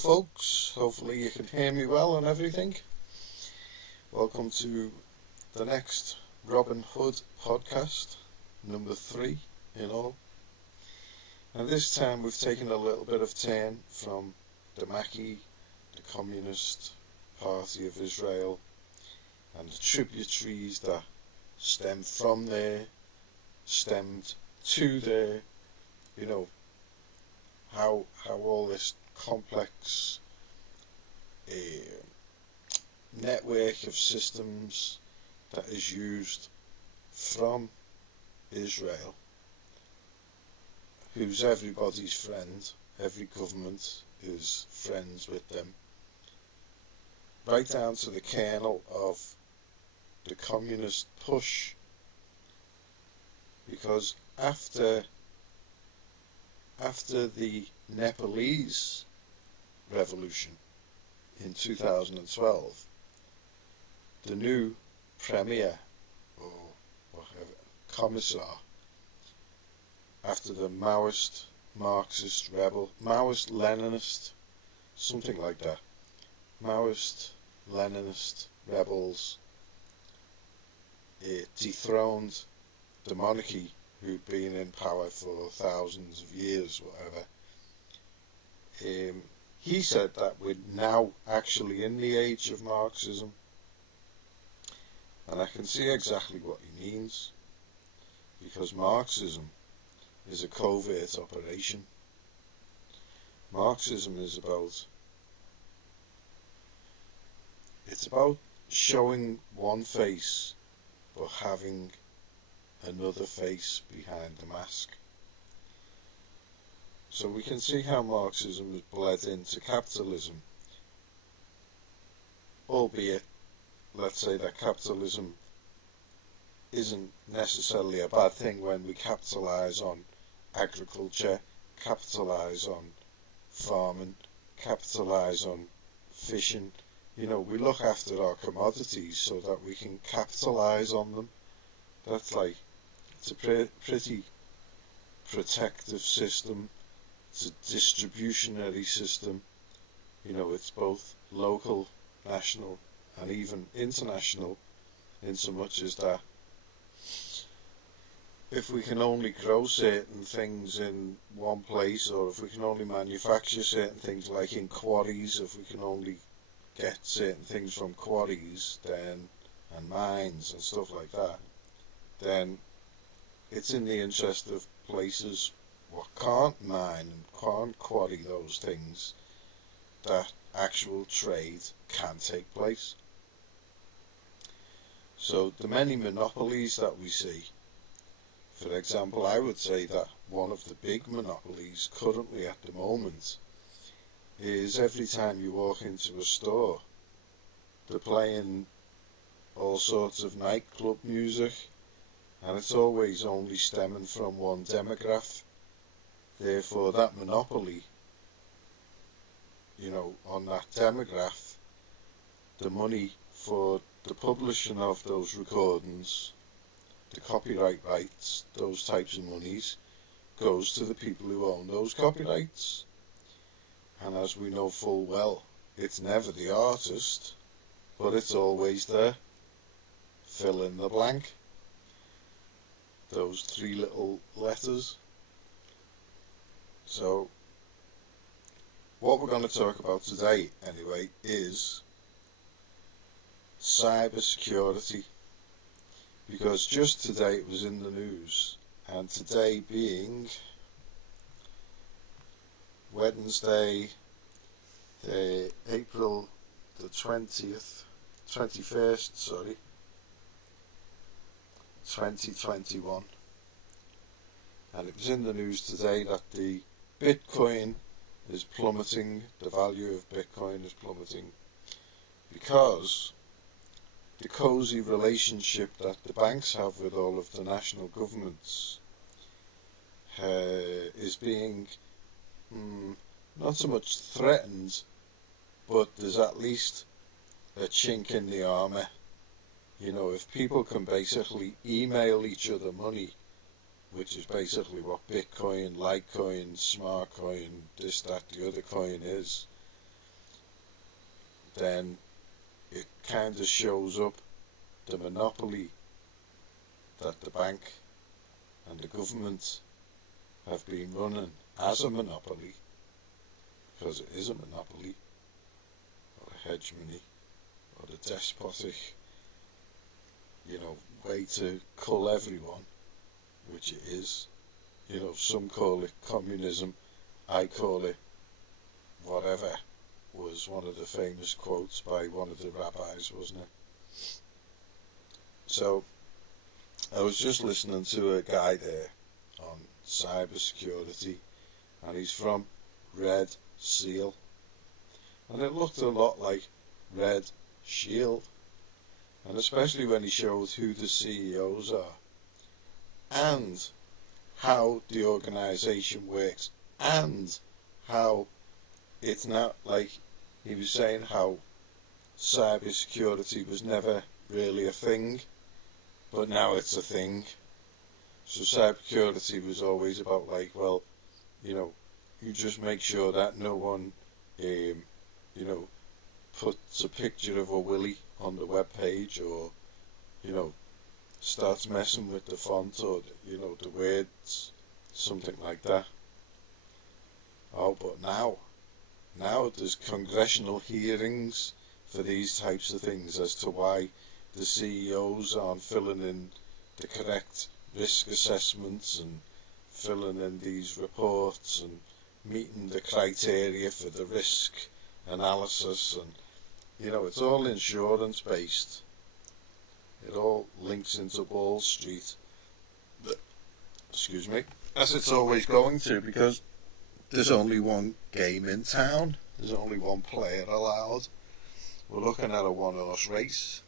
Hello folks, hopefully you can hear me well and everything. Welcome to the next Robin Hood podcast, number 3 in all. And this time we've taken a little bit of turn from the Maki, the Communist Party of Israel, and the tributaries that stem from there, stemmed to there, how all this complex network of systems that is used from Israel, who's everybody's friend, every government is friends with them, right down to the kernel of the communist push. Because after the Nepalese revolution in 2012, the new premier or whatever commissar, after the Maoist, Marxist rebel, Maoist Leninist, something like that, Maoist Leninist rebels dethroned the monarchy, who'd been in power for thousands of years, whatever. He said that we're now actually in the age of Marxism, and I can see exactly what he means, because Marxism is a covert operation. Marxism is about showing one face but having another face behind the mask. So we can see how Marxism has bled into capitalism, albeit, let's say that capitalism isn't necessarily a bad thing when we capitalise on agriculture, capitalise on farming, capitalise on fishing. We look after our commodities so that we can capitalise on them. That's it's a pretty protective system. It's a distributionary system. It's both local, national, and even international, in so much as that if we can only grow certain things in one place, or if we can only manufacture certain things, like in quarries, if we can only get certain things from quarries and mines and stuff like that, then it's in the interest of places what can't mine and can't quarry those things that actual trade can take place. So the many monopolies that we see, for example, I would say that one of the big monopolies currently at the moment is every time you walk into a store, they're playing all sorts of nightclub music, and it's always only stemming from one demographic. Therefore, that monopoly, on that demographic, the money for the publishing of those recordings, the copyright rights, those types of monies, goes to the people who own those copyrights. And as we know full well, it's never the artist, but it's always there. Fill in the blank. Those 3 little letters. So, what we're going to talk about today, anyway, is cybersecurity. Because just today it was in the news, and today being Wednesday, April the 21st, 2021, and it was in the news today that the Bitcoin is plummeting, the value of Bitcoin is plummeting, because the cozy relationship that the banks have with all of the national governments is being not so much threatened, but there's at least a chink in the armour. If people can basically email each other money, which is basically what Bitcoin, Litecoin, Smartcoin, this, that, the other coin is, then it kind of shows up the monopoly that the bank and the government have been running as a monopoly, because it is a monopoly, or a hegemony, or the despotic, way to cull everyone, which it is. Some call it communism, I call it whatever, was one of the famous quotes by one of the rabbis, wasn't it? So, I was just listening to a guy there on cybersecurity, and he's from Red Seal, and it looked a lot like Red Shield, and especially when he showed who the CEOs are, and how the organisation works, and how it's not like he was saying how cybersecurity was never really a thing, but now it's a thing. So cybersecurity was always about like, well, you just make sure that no one, puts a picture of a willy on the web page, or, starts messing with the font, or, the words, something like that. Oh, but now there's congressional hearings for these types of things as to why the CEOs aren't filling in the correct risk assessments and filling in these reports and meeting the criteria for the risk analysis, and it's all insurance based. It all links into Wall Street, excuse me, as it's always going to, because there's only one game in town, there's only one player allowed. We're looking at a one-horse race.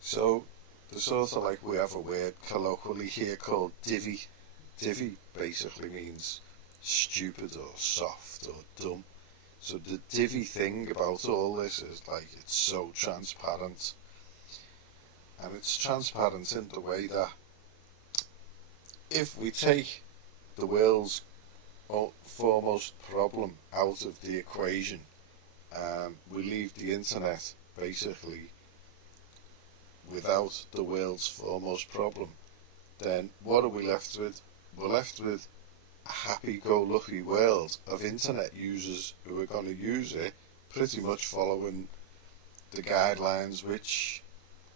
So there's sort of like, we have a word colloquially here called divvy. Divvy basically means stupid or soft or dumb. So the divvy thing about all this is like, it's so transparent. And it's transparent in the way that if we take the world's foremost problem out of the equation, we leave the internet basically without the world's foremost problem, then what are we left with? We're left with a happy-go-lucky world of internet users who are going to use it pretty much following the guidelines which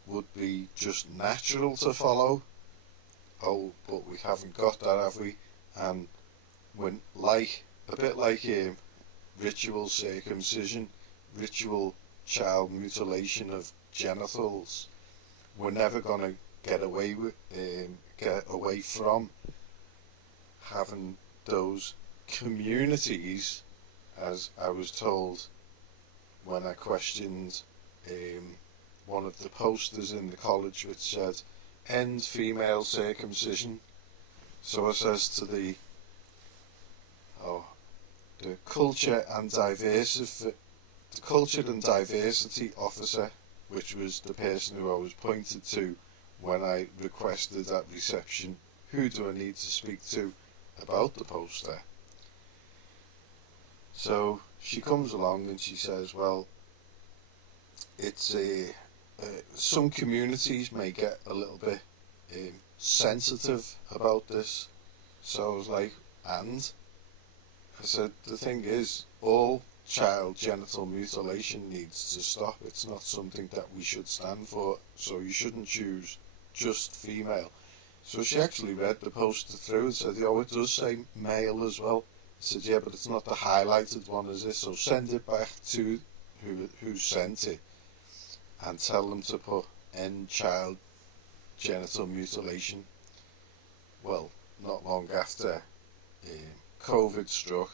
would be just natural to follow. Oh, but we haven't got that, have we? And when, a bit like ritual circumcision, ritual child mutilation of genitals, we're never going to get away from having those communities, as I was told when I questioned one of the posters in the college which said, "End female circumcision." So I says to the culture and diversity officer, which was the person who I was pointed to when I requested at reception, who do I need to speak to about the poster? So she comes along and she says, well, it's some communities may get a little bit sensitive about this. So I was like, and? I said, the thing is, all child genital mutilation needs to stop. It's not something that we should stand for, so you shouldn't choose just female. So she actually read the poster through and said, oh, it does say male as well. I said, yeah, but it's not the highlighted one, is it? So send it back to who sent it and tell them to put end child genital mutilation. Well, not long after COVID struck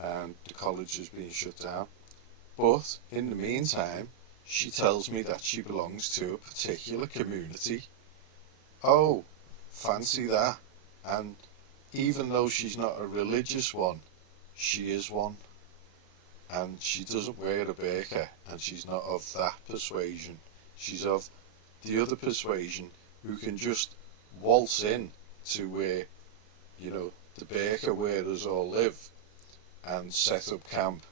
and the college has been shut down. But in the meantime, she tells me that she belongs to a particular community. Oh, fancy that. And even though she's not a religious one, she is one. And she doesn't wear a burqa, and she's not of that persuasion. She's of the other persuasion who can just waltz in to where, the burqa wearers all live and set up camp.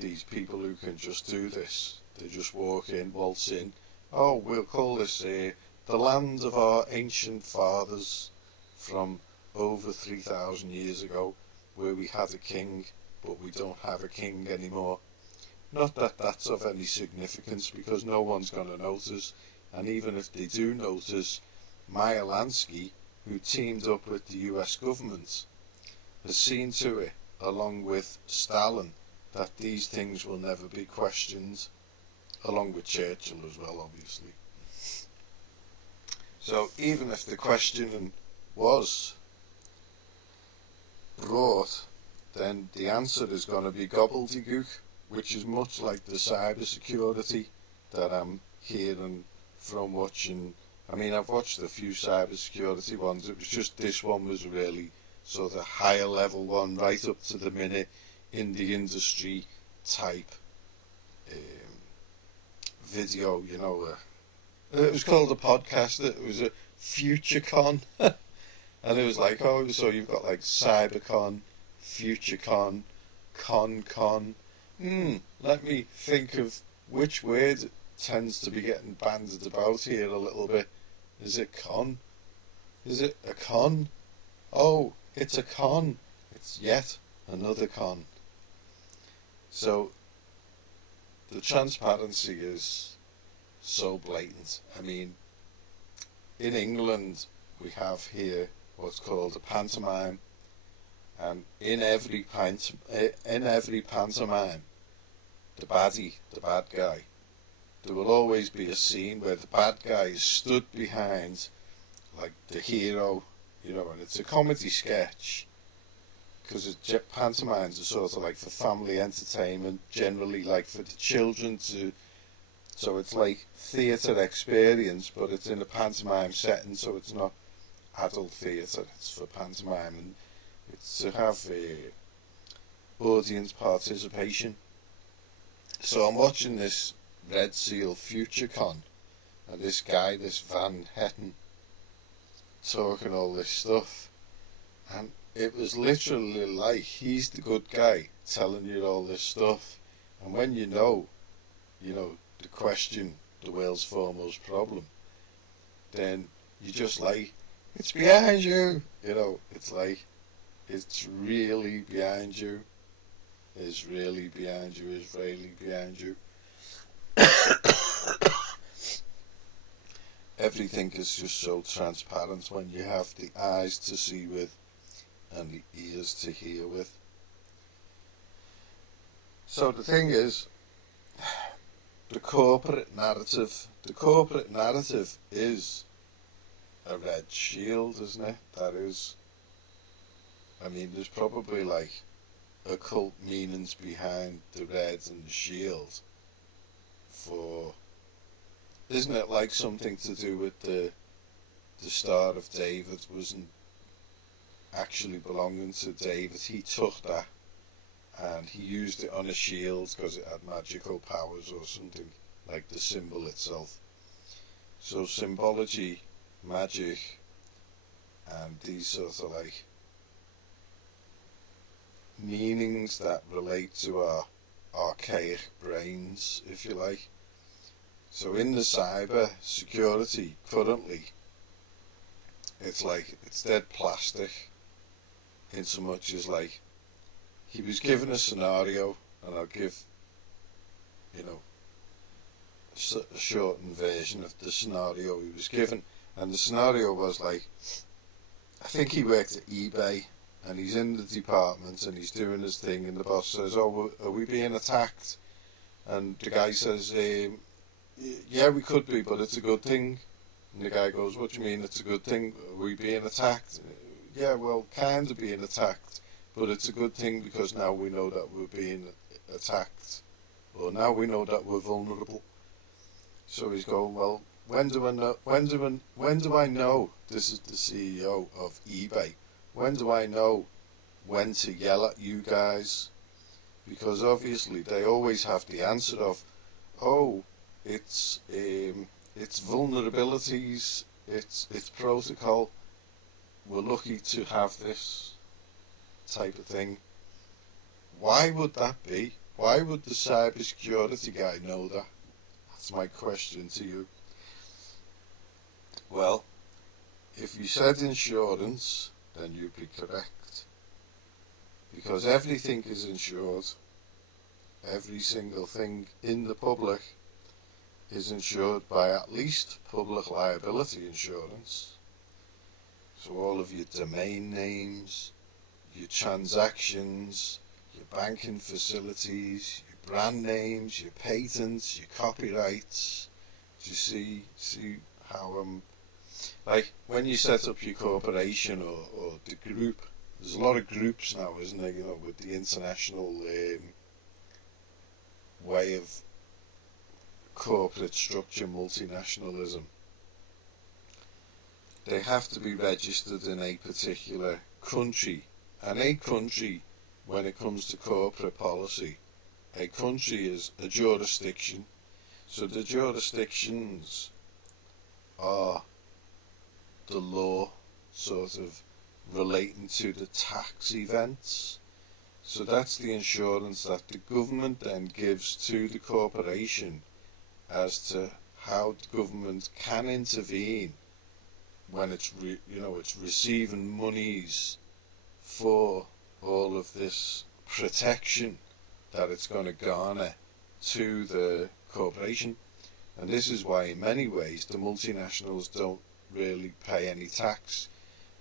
these people who can just do this. They just walk in, waltz in. Oh, we'll call this the land of our ancient fathers from over 3,000 years ago, where we had a king, but we don't have a king anymore. Not that that's of any significance, because no one's going to notice, and even if they do notice, Meyer Lansky, who teamed up with the US government, has seen to it, along with Stalin, that these things will never be questioned, along with Churchill as well, obviously. So even if the questioning was brought, then the answer is going to be gobbledygook, which is much like the cybersecurity that I'm hearing from watching. I mean, I've watched a few cybersecurity ones. It was just this one was really sort of higher level one, right up to the minute in the industry type video, you know. It was called a podcast. It was a FutureCon, and it was like, oh, so you've got like CyberCon, FutureCon, ConCon. Let me think of which word tends to be getting bandied about here a little bit. Is it con? Is it a con? Oh, it's a con. It's yet another con. So the transparency is so blatant. I mean, in England we have here what's called a pantomime, and in every pantomime, the baddie, the bad guy, there will always be a scene where the bad guy is stood behind, like, the hero, you know, and it's a comedy sketch, because pantomimes are sort of like for family entertainment, generally like for the children to, so it's like theatre experience, but it's in a pantomime setting, so it's not adult theatre, it's for pantomime, and it's to have audience participation. So I'm watching this Red Seal FutureCon, and this guy, this Van Hetten, talking all this stuff, and it was literally like he's the good guy telling you all this stuff, and when you know the question, the world's foremost problem, then you just like, it's behind you, you know, it's like, it's really behind you, it's really behind you, it's really behind you. Everything is just so transparent when you have the eyes to see with and the ears to hear with. So the thing is, the corporate narrative is a red shield, isn't it? That is, I mean, there's probably like occult meanings behind the red and the shield for, isn't it like something to do with the Star of David wasn't actually belonging to David. He took that and he used it on a shield because it had magical powers or something, like the symbol itself. So symbology, magic, and these sorts of like meanings that relate to our archaic brains, if you like. So in the cyber security currently, it's like, it's dead plastic, in so much as like, he was given a scenario, and I'll give, you know, a shortened version of the scenario he was given. And the scenario was like, I think he worked at eBay, and he's in the department, and he's doing his thing, and the boss says, oh, are we being attacked? And the guy says, yeah, we could be, but it's a good thing. And the guy goes, what do you mean it's a good thing? Are we being attacked? Yeah, well, kind of being attacked, but it's a good thing because now we know that we're being attacked, or now we know that we're vulnerable. So he's going, well, when do I know, this is the CEO of eBay, when do I know when to yell at you guys? Because obviously they always have the answer of, oh, it's vulnerabilities, it's protocol, we're lucky to have this type of thing. Why would that be? Why would the cybersecurity guy know that? That's my question to you. Well, if you said insurance, then you'd be correct. Because everything is insured. Every single thing in the public is insured by at least public liability insurance. So all of your domain names, your transactions, your banking facilities, your brand names, your patents, your copyrights. Do you see how like when you set up your corporation or the group, there's a lot of groups now, isn't there, you know, with the international way of corporate structure, multinationalism. They have to be registered in a particular country, and a country, when it comes to corporate policy, a country is a jurisdiction. So the jurisdictions are the law sort of relating to the tax events. So that's the insurance that the government then gives to the corporation as to how the government can intervene when it's it's receiving monies for all of this protection that it's going to garner to the corporation. And this is why in many ways the multinationals don't really pay any tax,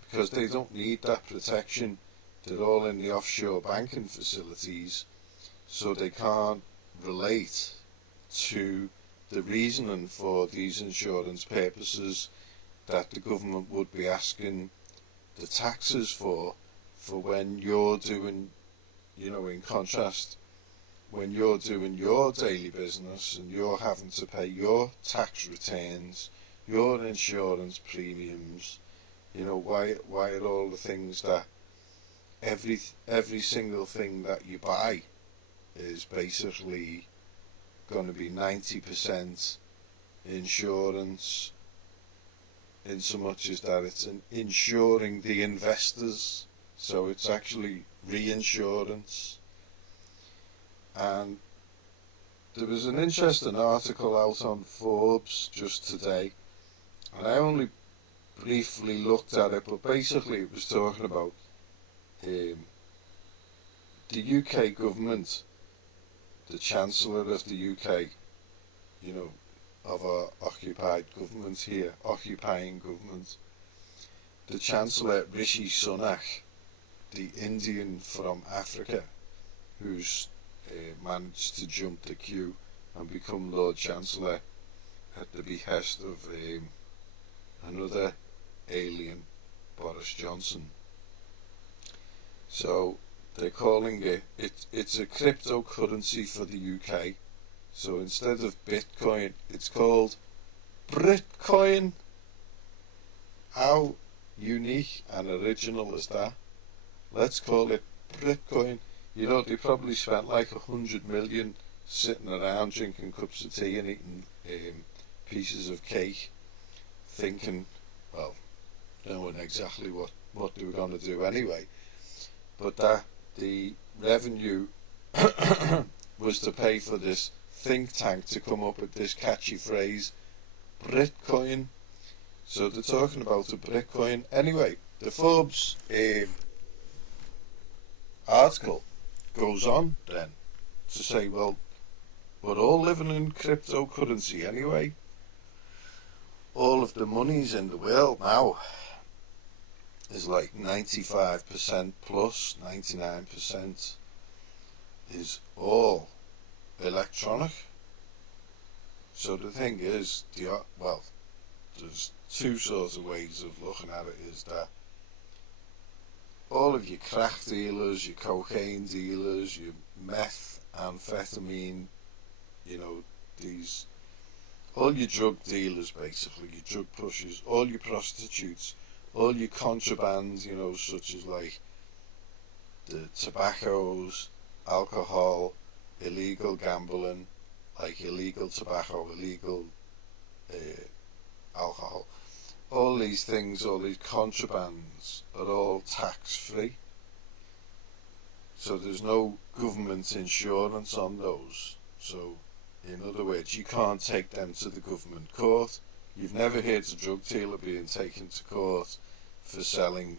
because they don't need that protection. They're all in the offshore banking facilities, so they can't relate to the reasoning for these insurance purposes that the government would be asking the taxes for when you're doing, in contrast, when you're doing your daily business and you're having to pay your tax returns, your insurance premiums, why are all the things that every single thing that you buy is basically going to be 90% insurance, in so much as that it's insuring the investors, so it's actually reinsurance. And there was an interesting article out on Forbes just today, and I only briefly looked at it, but basically it was talking about the UK government, the Chancellor of the UK, of our occupied government here, occupying government, the Chancellor Rishi Sunak, the Indian from Africa, who's managed to jump the queue and become Lord Chancellor at the behest of another alien, Boris Johnson. So they're calling it's a cryptocurrency for the UK. So instead of Bitcoin, it's called Britcoin. How unique and original is that? Let's call it Britcoin. They probably spent like 100 million sitting around drinking cups of tea and eating pieces of cake, thinking, well, knowing exactly what they were going to do anyway. But that the revenue was to pay for this think tank to come up with this catchy phrase, Britcoin. So they're talking about a Britcoin. Anyway, the Forbes article goes on then to say, well, we're all living in cryptocurrency anyway. All of the monies in the world now is like 95% plus 99% is all electronic. So the thing is, there's two sorts of ways of looking at it. Is that all of your crack dealers, your cocaine dealers, your methamphetamine, all your drug dealers basically, your drug pushers, all your prostitutes, all your contraband, such as like the tobaccos, alcohol, illegal gambling, like illegal tobacco, illegal alcohol, all these things, all these contrabands are all tax free. So there's no government insurance on those. So in other words, you can't take them to the government court. You've never heard a drug dealer being taken to court for selling,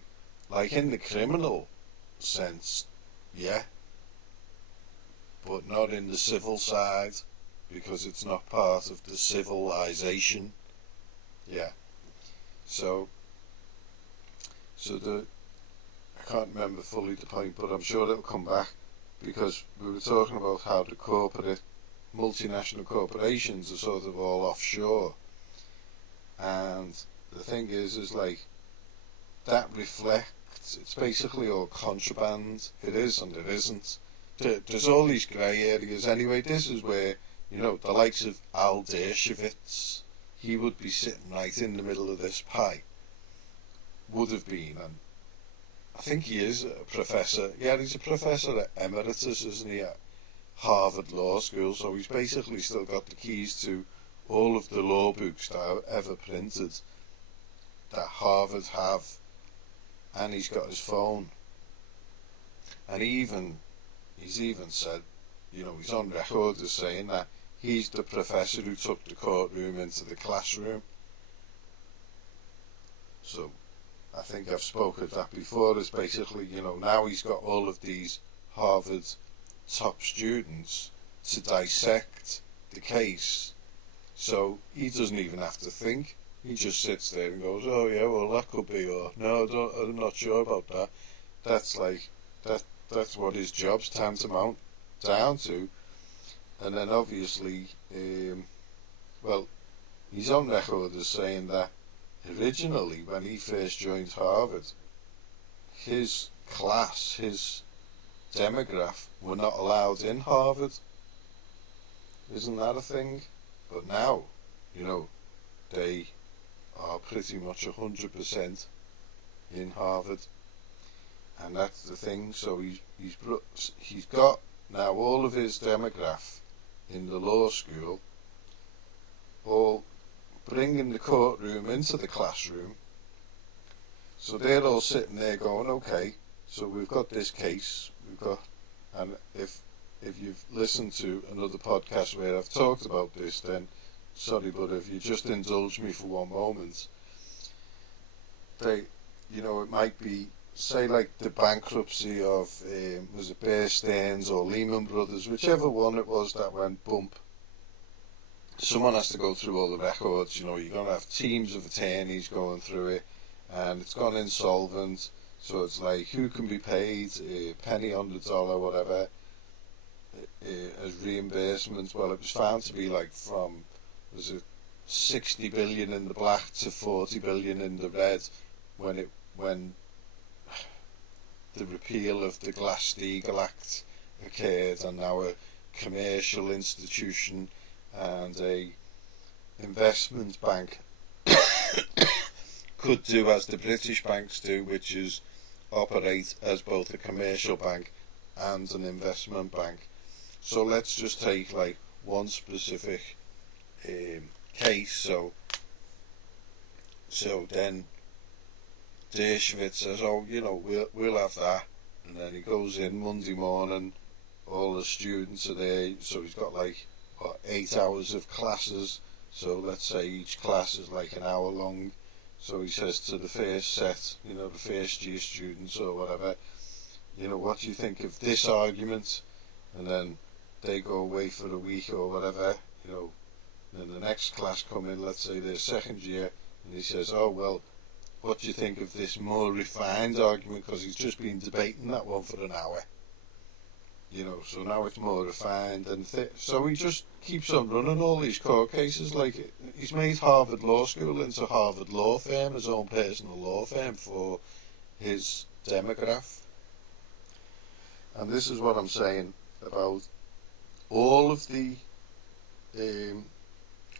like in the criminal sense, yeah, but not in the civil side, because it's not part of the civilization, yeah. So I can't remember fully the point, but I'm sure it'll come back, because we were talking about how the multinational corporations are sort of all offshore, and the thing is like, that reflects, it's basically all contraband. It is and it isn't. There's all these grey areas anyway. This is where, the likes of Al Dershowitz, he would be sitting right in the middle of this pie. Would have been, and I think he is a professor. Yeah, he's a professor emeritus, isn't he, at Harvard Law School, so he's basically still got the keys to all of the law books that are ever printed that Harvard have, and he's got his phone. And he's even said, he's on record as saying that he's the professor who took the courtroom into the classroom. So I think I've spoken of that before. It's basically, now he's got all of these Harvard top students to dissect the case, so he doesn't even have to think. He just sits there and goes, oh yeah, well that could be, or no, I'm not sure about that. That's like, that's what his job's tantamount down to. And then obviously, well, he's on record as saying that originally, when he first joined Harvard, his class, his demograph, were not allowed in Harvard. Isn't that a thing? But now, they are pretty much 100% in Harvard, and that's the thing. So he's got now all of his demograph in the law school, all bringing the courtroom into the classroom. So they're all sitting there going, okay, so we've got this case, and if you've listened to another podcast where I've talked about this, then sorry, but if you just indulge me for one moment, it might be, say, like the bankruptcy of, was it Bear Stearns or Lehman Brothers, whichever one it was that went bump. Someone has to go through all the records, you're going to have teams of attorneys going through it, and it's gone insolvent, so it's like, who can be paid a penny on the dollar, whatever, as reimbursements. Well, it was found to be like from, was it 60 billion in the black to 40 billion in the red, when the repeal of the Glass-Steagall Act occurred, and now a commercial institution and a investment bank could do as the British banks do, which is operate as both a commercial bank and an investment bank. So let's just take like one specific case. So then Dershowitz says, oh, we'll have that, and then he goes in Monday morning, all the students are there, so he's got like 8 hours of classes, so let's say each class is like an hour long. So he says to the first set, the first year students or whatever, what do you think of this argument? And then they go away for a week or whatever, then the next class come in, let's say they're second year, and he says, oh well, what do you think of this more refined argument? Because he's just been debating that one for an hour. So now it's more refined, and so he just keeps on running all these court cases. Like, he's made Harvard Law School into Harvard Law Firm, his own personal law firm for his demograph. And this is what I'm saying about all of the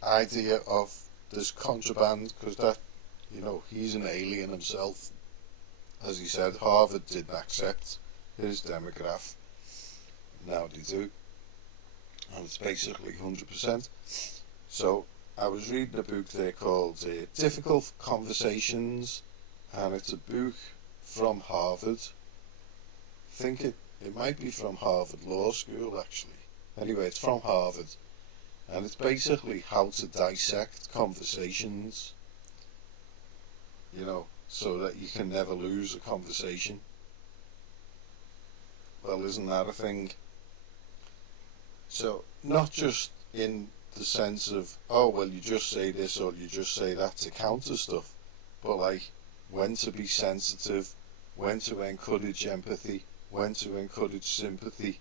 idea of this contraband, because that, he's an alien himself. As he said, Harvard didn't accept his demograph. Now they do, and it's basically 100%. So I was reading a book there called Difficult Conversations, and it's a book from Harvard. I think It might be from Harvard Law School, actually. Anyway, it's from Harvard. And it's basically how to dissect conversations, so that you can never lose a conversation. Well, isn't that a thing? So, not just in the sense of, oh, well, you just say this or you just say that to counter stuff, but like when to be sensitive, when to encourage empathy, when to encourage sympathy,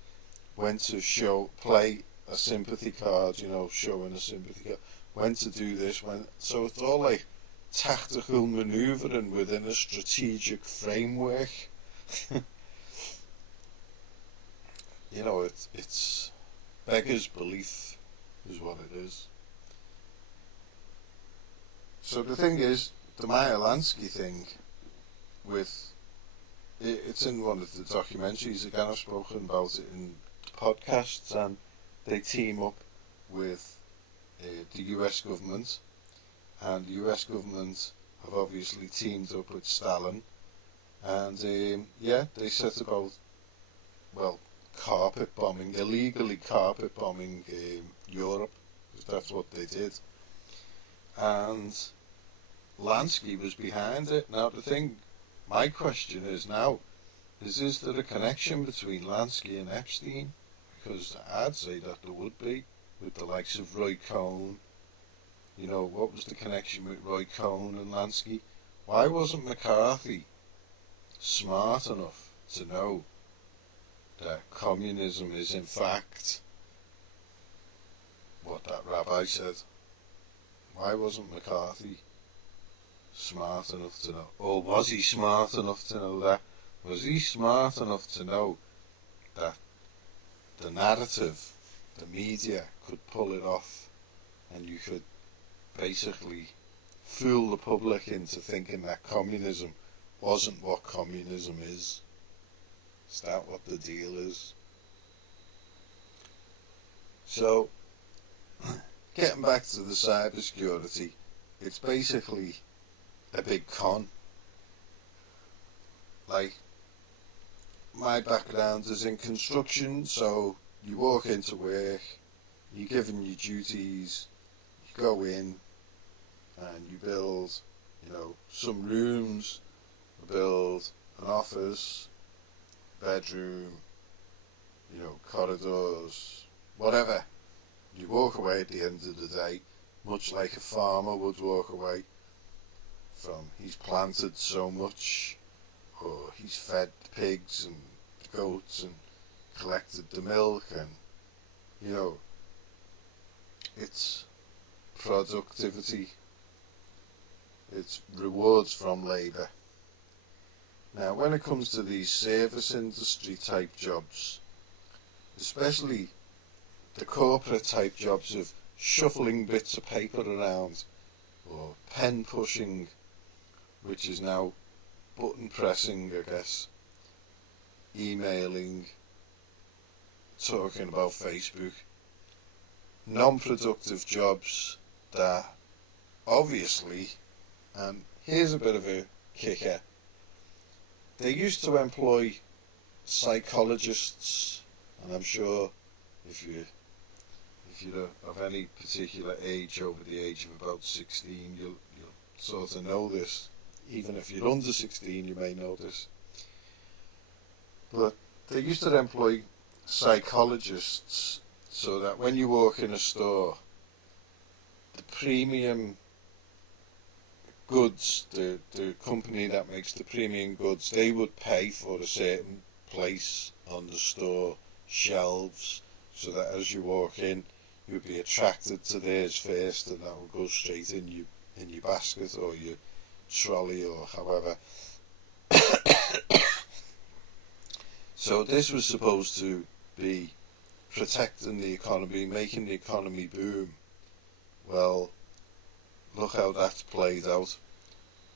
when to play a sympathy card, showing a sympathy card, when to do this, so it's all like tactical maneuvering within a strategic framework. It's beggars belief is what it is. So the thing is, the Meyer Lansky thing, it's in one of the documentaries. Again, I've spoken about it in podcasts, and they team up with the US government, and the US government have obviously teamed up with Stalin, and they set about, illegally carpet bombing Europe, because that's what they did. And Lansky was behind it. Now my question is now, is there a connection between Lansky and Epstein? Because I'd say that there would be, with the likes of Roy Cohn. What was the connection with Roy Cohn and Lansky? Why wasn't McCarthy smart enough to know that communism is in fact what that rabbi said? Why wasn't McCarthy smart enough to know? Or was he smart enough to know that? Was he smart enough to know that the narrative, the media, could pull it off, and you could basically fool the public into thinking that communism wasn't what communism is? Is that what the deal is? So, getting back to the cybersecurity, it's basically a big con. Like, my background is in construction, so you walk into work, you're given your duties, you go in and you build, some rooms, build an office, bedroom, corridors, whatever. You walk away at the end of the day, much like a farmer would walk away from, he's planted so much, or he's fed the pigs and the goats and collected the milk, and it's productivity, it's rewards from labour. Now, when it comes to these service industry type jobs, especially the corporate type jobs of shuffling bits of paper around, or pen pushing, which is now button pressing, I guess, emailing, talking about Facebook, non-productive jobs that obviously, and here's a bit of a kicker, they used to employ psychologists, and I'm sure if you're of any particular age, over the age of about 16, you'll sort of know this. Even if you're under 16, you may know this. But they used to employ psychologists so that when you walk in a store, the premium goods, the company that makes the premium goods, they would pay for a certain place on the store shelves, so that as you walk in, you'd be attracted to theirs first, and that will go straight in your basket or your trolley or however. So this was supposed to be protecting the economy, making the economy boom. Well, look how that's played out.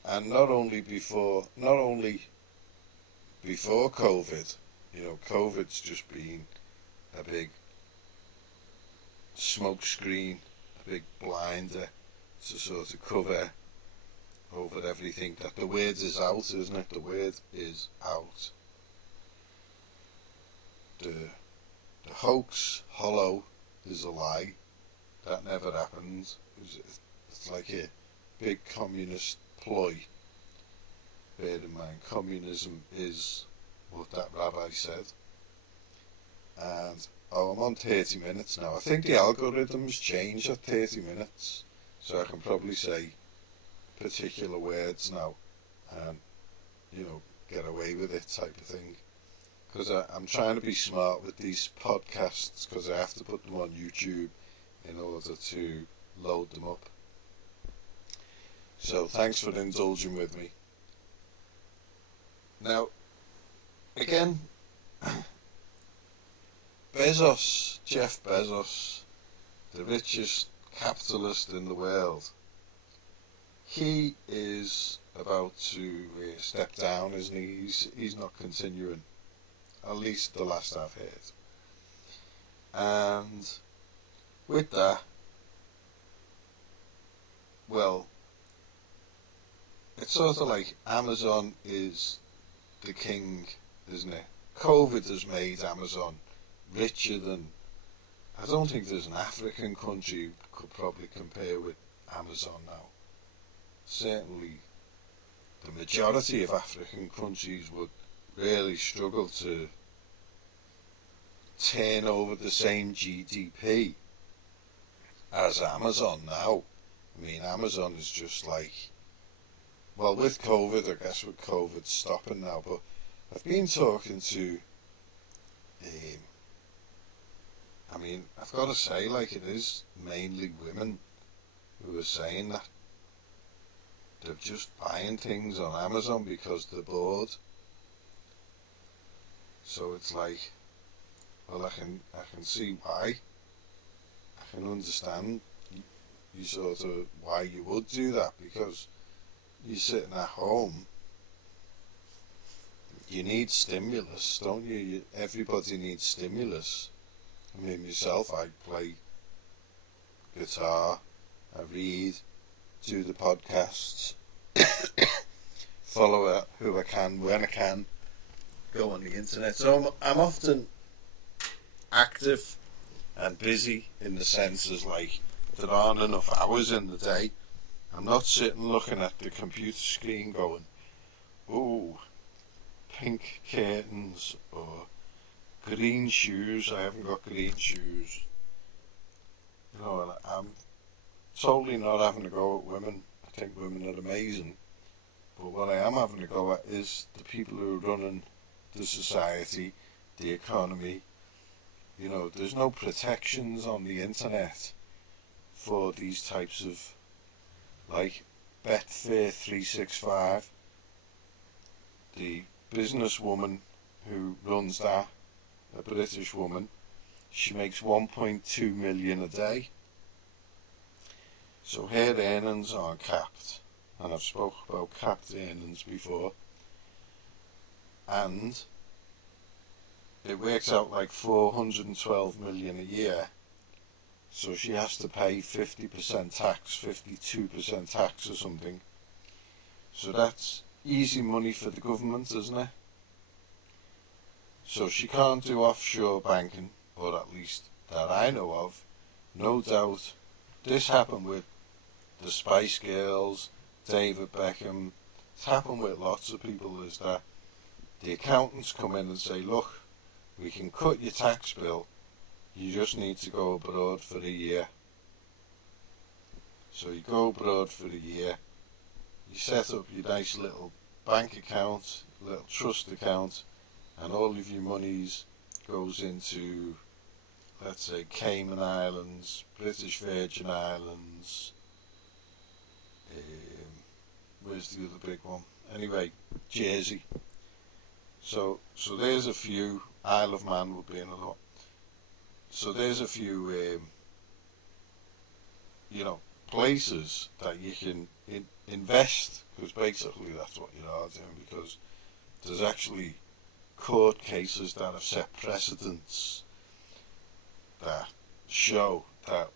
And not only before COVID, COVID's just been a big smoke screen, a big blinder to sort of cover over everything. That the word is out, isn't it? The word is out. the hoax, hollow, is a lie. That never happened. It's like a big communist ploy. Bear in mind, communism is what that rabbi said. And, I'm on 30 minutes now. I think the algorithms change at 30 minutes, so I can probably say particular words now and, get away with it type of thing. Because I'm trying to be smart with these podcasts, because I have to put them on YouTube in order to load them up. So thanks for indulging with me. Now, again, Jeff Bezos, the richest capitalist in the world, he is about to step down, isn't he? He's not continuing, at least the last I've heard. And with that, well, it's sort of like Amazon is the king, isn't it? COVID has made Amazon richer than, I don't think there's an African country who could probably compare with Amazon now. Certainly the majority of African countries would really struggle to turn over the same GDP as Amazon now. I mean, Amazon is just like, well, with COVID, I guess with COVID stopping now, but I've been talking to, I've got to say, like, it is mainly women who are saying that they're just buying things on Amazon because they're bored. So it's like, well, I can see why. I can understand you sort of why you would do that, because you're sitting at home. You need stimulus, don't you? Everybody needs stimulus. I mean, myself, I play guitar, I read, do the podcasts, follow who I can when I can, go on the internet. So I'm often active and busy in the sense as like there aren't enough hours in the day. I'm not sitting looking at the computer screen going, ooh, pink curtains or green shoes. I haven't got green shoes. I'm totally not having to go at women. I think women are amazing. But what I am having to go at is the people who are running the society, the economy. There's no protections on the internet for these types of, like, Betfair 365. The businesswoman who runs that, a British woman, she makes 1.2 million a day. So her earnings are capped, and I've spoken about capped earnings before, and it works out like 412 million a year. So she has to pay 50% tax, 52% tax or something. So that's easy money for the government, isn't it? So she can't do offshore banking, or at least that I know of. No doubt this happened with the Spice Girls, David Beckham. It's happened with lots of people, is that the accountants come in and say, look, we can cut your tax bill, you just need to go abroad for a year. So you go abroad for a year, you set up your nice little bank account, little trust account, and all of your monies goes into, let's say, Cayman Islands, British Virgin Islands, where's the other big one? Anyway, Jersey. So there's a few. Isle of Man would be another one. So there's a few, places that you can invest, because basically that's what you are doing, because there's actually court cases that have set precedents that show that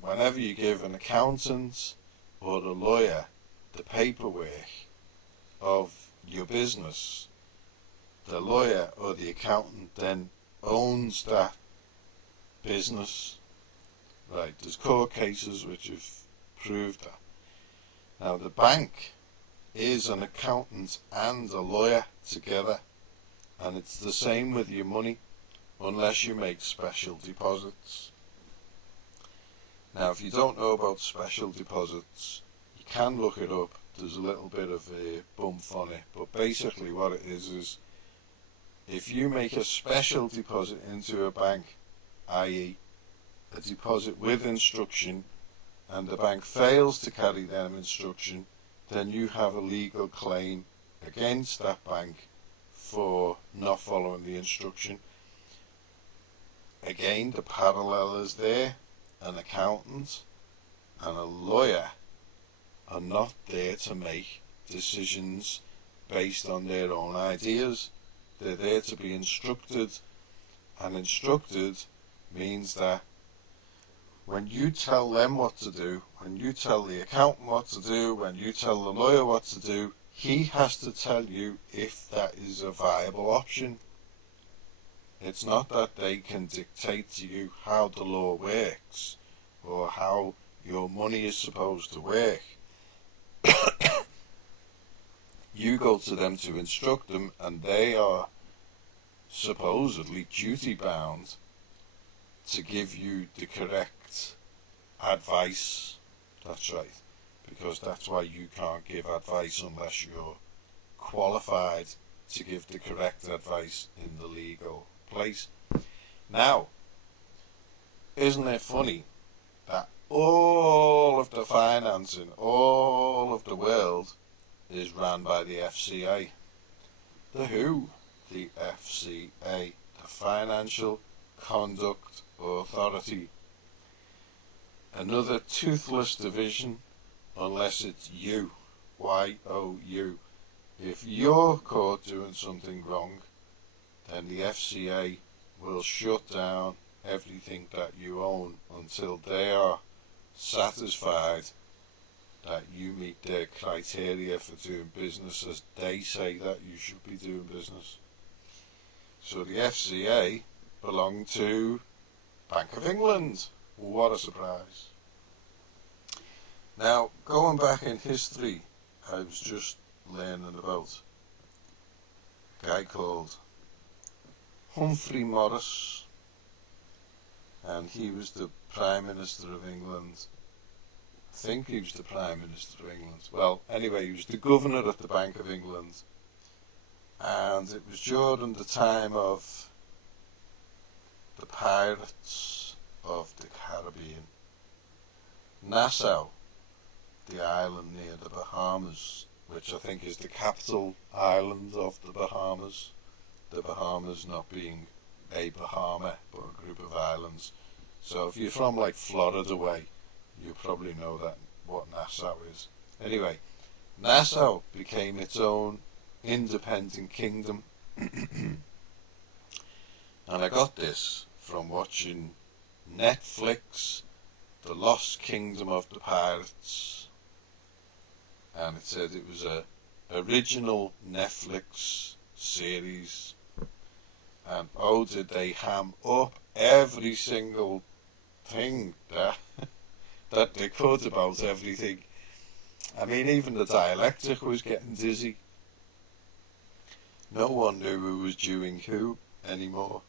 whenever you give an accountant or a lawyer the paperwork of your business, the lawyer or the accountant then owns that business. Right, there's court cases which have proved that. Now, the bank is an accountant and a lawyer together, and it's the same with your money, unless you make special deposits. Now, if you don't know about special deposits, you can look it up. There's a little bit of a bump on it, but basically what it is if you make a special deposit into a bank, i.e. a deposit with instruction, and the bank fails to carry them instruction, then you have a legal claim against that bank for not following the instruction. Again, the parallel is there. An accountant and a lawyer are not there to make decisions based on their own ideas. They're there to be instructed, and instructed means that when you tell them what to do, when you tell the accountant what to do, when you tell the lawyer what to do, he has to tell you if that is a viable option. It's not that they can dictate to you how the law works or how your money is supposed to work. You go to them to instruct them, and they are supposedly duty bound to give you the correct advice. That's right, because that's why you can't give advice unless you're qualified to give the correct advice in the legal place. Now, isn't it funny that all of the financing, all of the world is run by the FCA? The who? The FCA, the Financial Conduct Authority. Another toothless division, unless it's you, Y-O-U. If you're caught doing something wrong, then the FCA will shut down everything that you own until they are satisfied that you meet their criteria for doing business as they say that you should be doing business. So the FCA belonged to Bank of England. What a surprise. Now, going back in history, I was just learning about a guy called Humphrey Morris, and he was the Prime Minister of England. I think he was the Prime Minister of England. Well, anyway, he was the Governor at the Bank of England, and it was during the time of the pirates of the Caribbean. Nassau, the island near the Bahamas, which I think is the capital island of the Bahamas not being a Bahama, but a group of islands. So if you're from like Florida way, you probably know that what Nassau is. Anyway, Nassau became its own independent kingdom. And I got this from watching Netflix, The Lost Kingdom of the Pirates. And it said it was a original Netflix series. And oh, did they ham up every single thing that they could about everything. I mean, even the dialectic was getting dizzy. No one knew who was doing who anymore.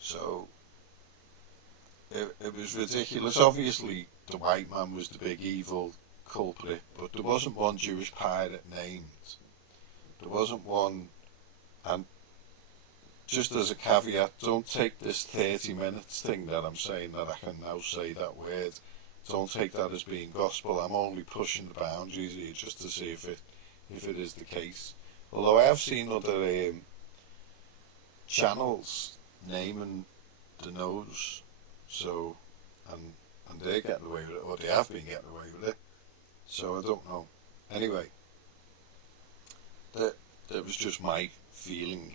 So it was ridiculous. Obviously, the white man was the big evil culprit, but there wasn't one Jewish pirate named. There wasn't one. And just as a caveat, don't take this 30 minutes thing that I'm saying that I can now say that word. Don't take that as being gospel. I'm only pushing the boundaries here just to see if it is the case. Although I have seen other channels naming the nose, so and they're getting away with it, or they have been getting away with it. So I don't know. Anyway, that was just my feeling.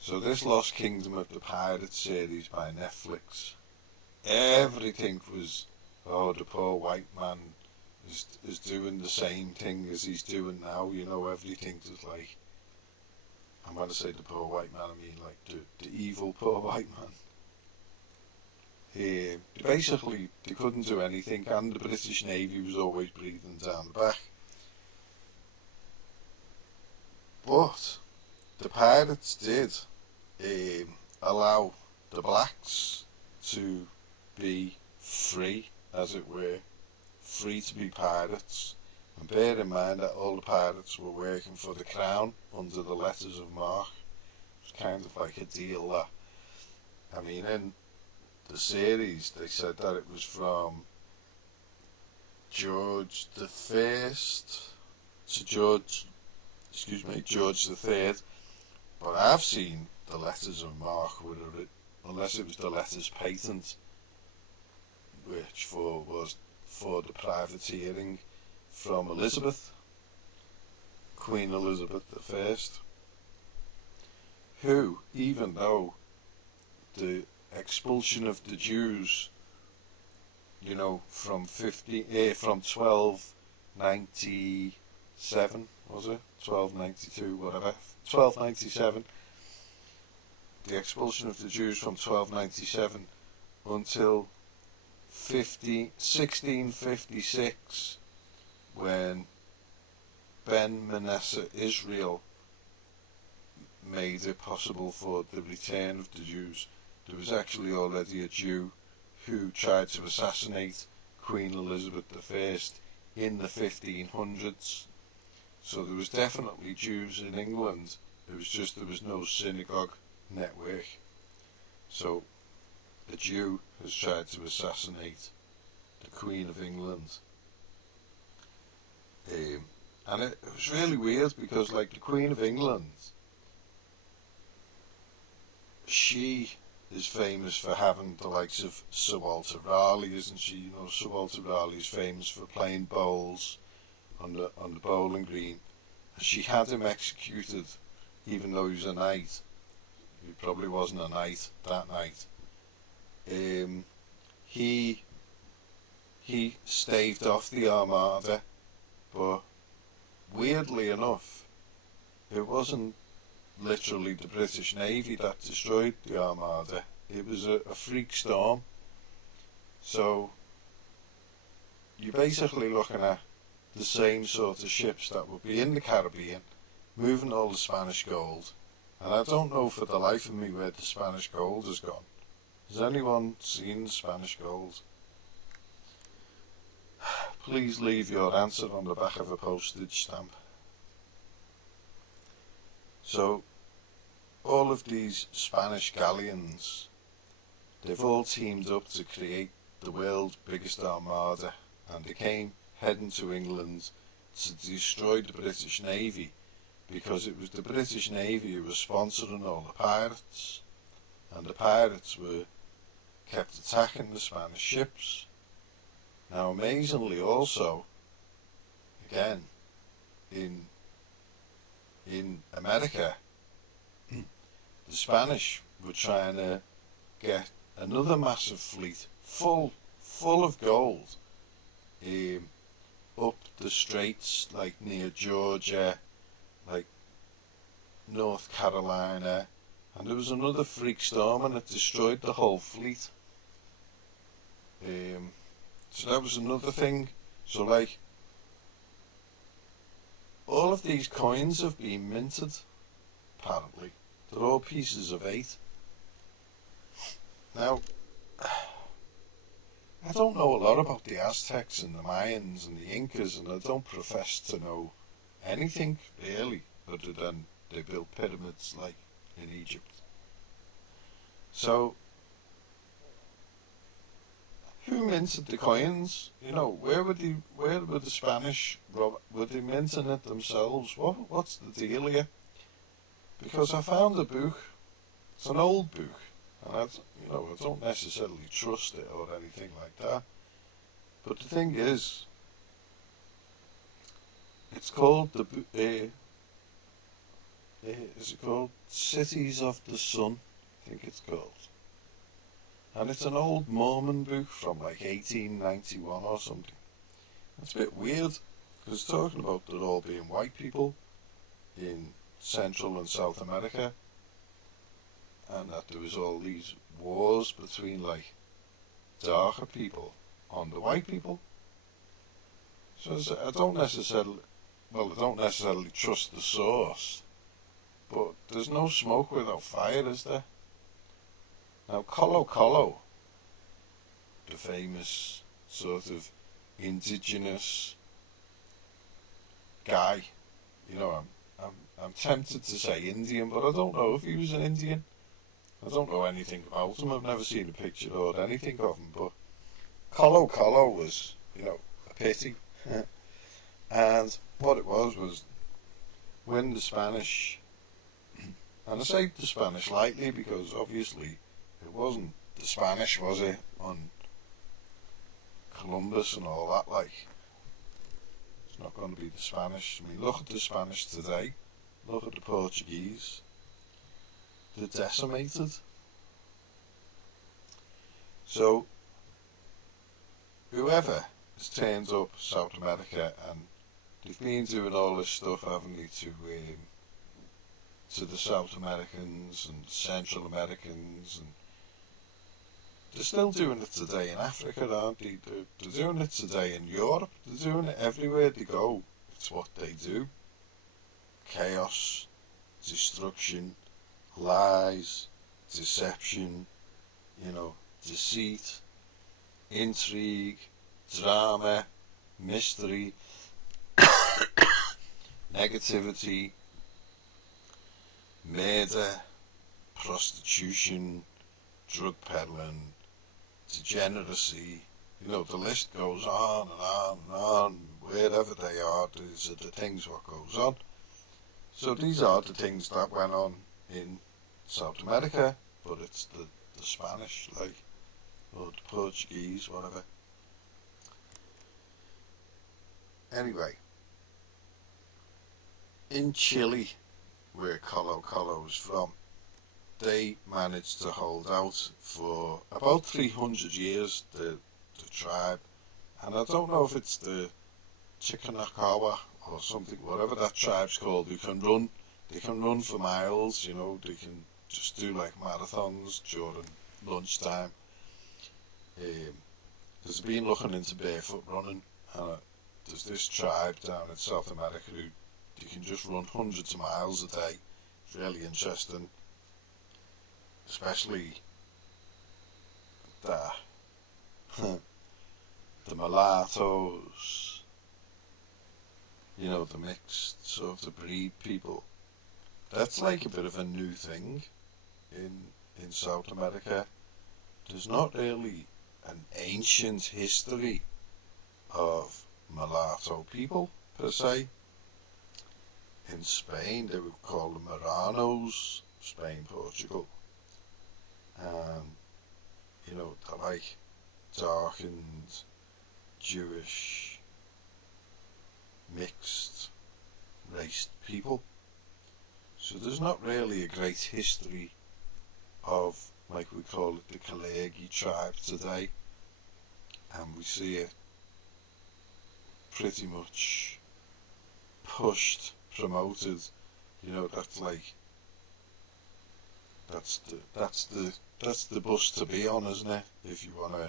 So this Lost Kingdom of the Pirates series by Netflix, everything was, oh, the poor white man is doing the same thing as he's doing now, you know, everything is like And when I say the poor white man, I mean like the evil poor white man. Basically, they couldn't do anything, and the British Navy was always breathing down the back. But the pirates did allow the blacks to be free, as it were, free to be pirates. And bear in mind that all the pirates were working for the crown under the letters of marque. It was kind of like a deal that, I mean, in the series they said that it was from George the First to George the Third. But I've seen the letters of marque with it, unless it was the letters patent, which was for the privateering from Elizabeth, Queen Elizabeth I, who, even though the expulsion of the Jews, you know, from 1297, was it? 1292, whatever. 1297. The expulsion of the Jews from 1297 until 1656, when Ben Manasseh Israel made it possible for the return of the Jews. There was actually already a Jew who tried to assassinate Queen Elizabeth I in the 1500s. So there was definitely Jews in England. It was just there was no synagogue network. So a Jew has tried to assassinate the Queen of England. And it was really weird because, like, the Queen of England, she is famous for having the likes of Sir Walter Raleigh, isn't she? You know, Sir Walter Raleigh is famous for playing bowls on the bowling green. And she had him executed, even though he was a knight. He probably wasn't a knight that night. He staved off the Armada, but weirdly enough, it wasn't literally the British Navy that destroyed the Armada. It was a freak storm. So you're basically looking at the same sort of ships that would be in the Caribbean, moving all the Spanish gold. And I don't know for the life of me where the Spanish gold has gone. Has anyone seen the Spanish gold? Please leave your answer on the back of a postage stamp. So, all of these Spanish galleons, they've all teamed up to create the world's biggest armada, and they came heading to England to destroy the British Navy, because it was the British Navy who was sponsoring all the pirates, and the pirates kept attacking the Spanish ships. Now, amazingly also, again, in America, the Spanish were trying to get another massive fleet full of gold up the straits, like near Georgia, like North Carolina, and there was another freak storm and it destroyed the whole fleet. So that was another thing. So, like, all of these coins have been minted, apparently. They're all pieces of 8. Now, I don't know a lot about the Aztecs and the Mayans and the Incas, and I don't profess to know anything, really, other than they built pyramids, like, in Egypt. So, who minted the coins? You know, where were the Spanish? Were they minting it themselves? What's the deal here? Because I found a book. It's an old book, and I don't necessarily trust it or anything like that. But the thing is, it's called is it called Cities of the Sun? I think it's called. And it's an old Mormon book from like 1891 or something. It's a bit weird, because it's talking about it all being white people in Central and South America, and that there was all these wars between like darker people on the white people. So I don't necessarily, well, I don't necessarily trust the source, but there's no smoke without fire, is there? Now, Colo Colo, the famous sort of indigenous guy, you know, I'm tempted to say Indian, but I don't know if he was an Indian. I don't know anything about him. I've never seen a picture or anything of him, but Colo Colo was, you know, a pity. And what it was when the Spanish, and I say the Spanish lightly because obviously it wasn't the Spanish, was it, on Columbus and all that, like, it's not going to be the Spanish. I mean, look at the Spanish today, look at the Portuguese, they're decimated. So, whoever has turned up South America, and they've been doing all this stuff, haven't they, to the South Americans and Central Americans, and they're still doing it today in Africa, aren't they? They're doing it today in Europe. They're doing it everywhere they go. It's what they do. Chaos, destruction, lies, deception, you know, deceit, intrigue, drama, mystery, negativity, murder, prostitution, drug peddling, degeneracy, you know, the list goes on and on and on. Wherever they are, these are the things what goes on. So these are the things that went on in South America, but it's the Spanish, like, or the Portuguese, whatever. Anyway, in Chile, where Colo Colo is from, they managed to hold out for about 300 years, the tribe, and I don't know if it's the Chicanakawa or something, whatever that tribe's called, who can run, they can run for miles, you know, they can just do like marathons during lunchtime. There's been looking into barefoot running, and there's this tribe down in South America who they can just run hundreds of miles a day. It's really interesting, especially the the mulattoes, you know, the mixed sort of breed people. That's like a bit of a new thing in South America. There's not really an ancient history of mulatto people per se. In Spain they would call them Marranos, Spain, Portugal, and you know, they're like darkened, Jewish, mixed raced people. So there's not really a great history of, like we call it, the Kalegi tribe today, and we see it pretty much pushed, promoted, you know, that's like, that's the bus to be on, isn't it? If you want to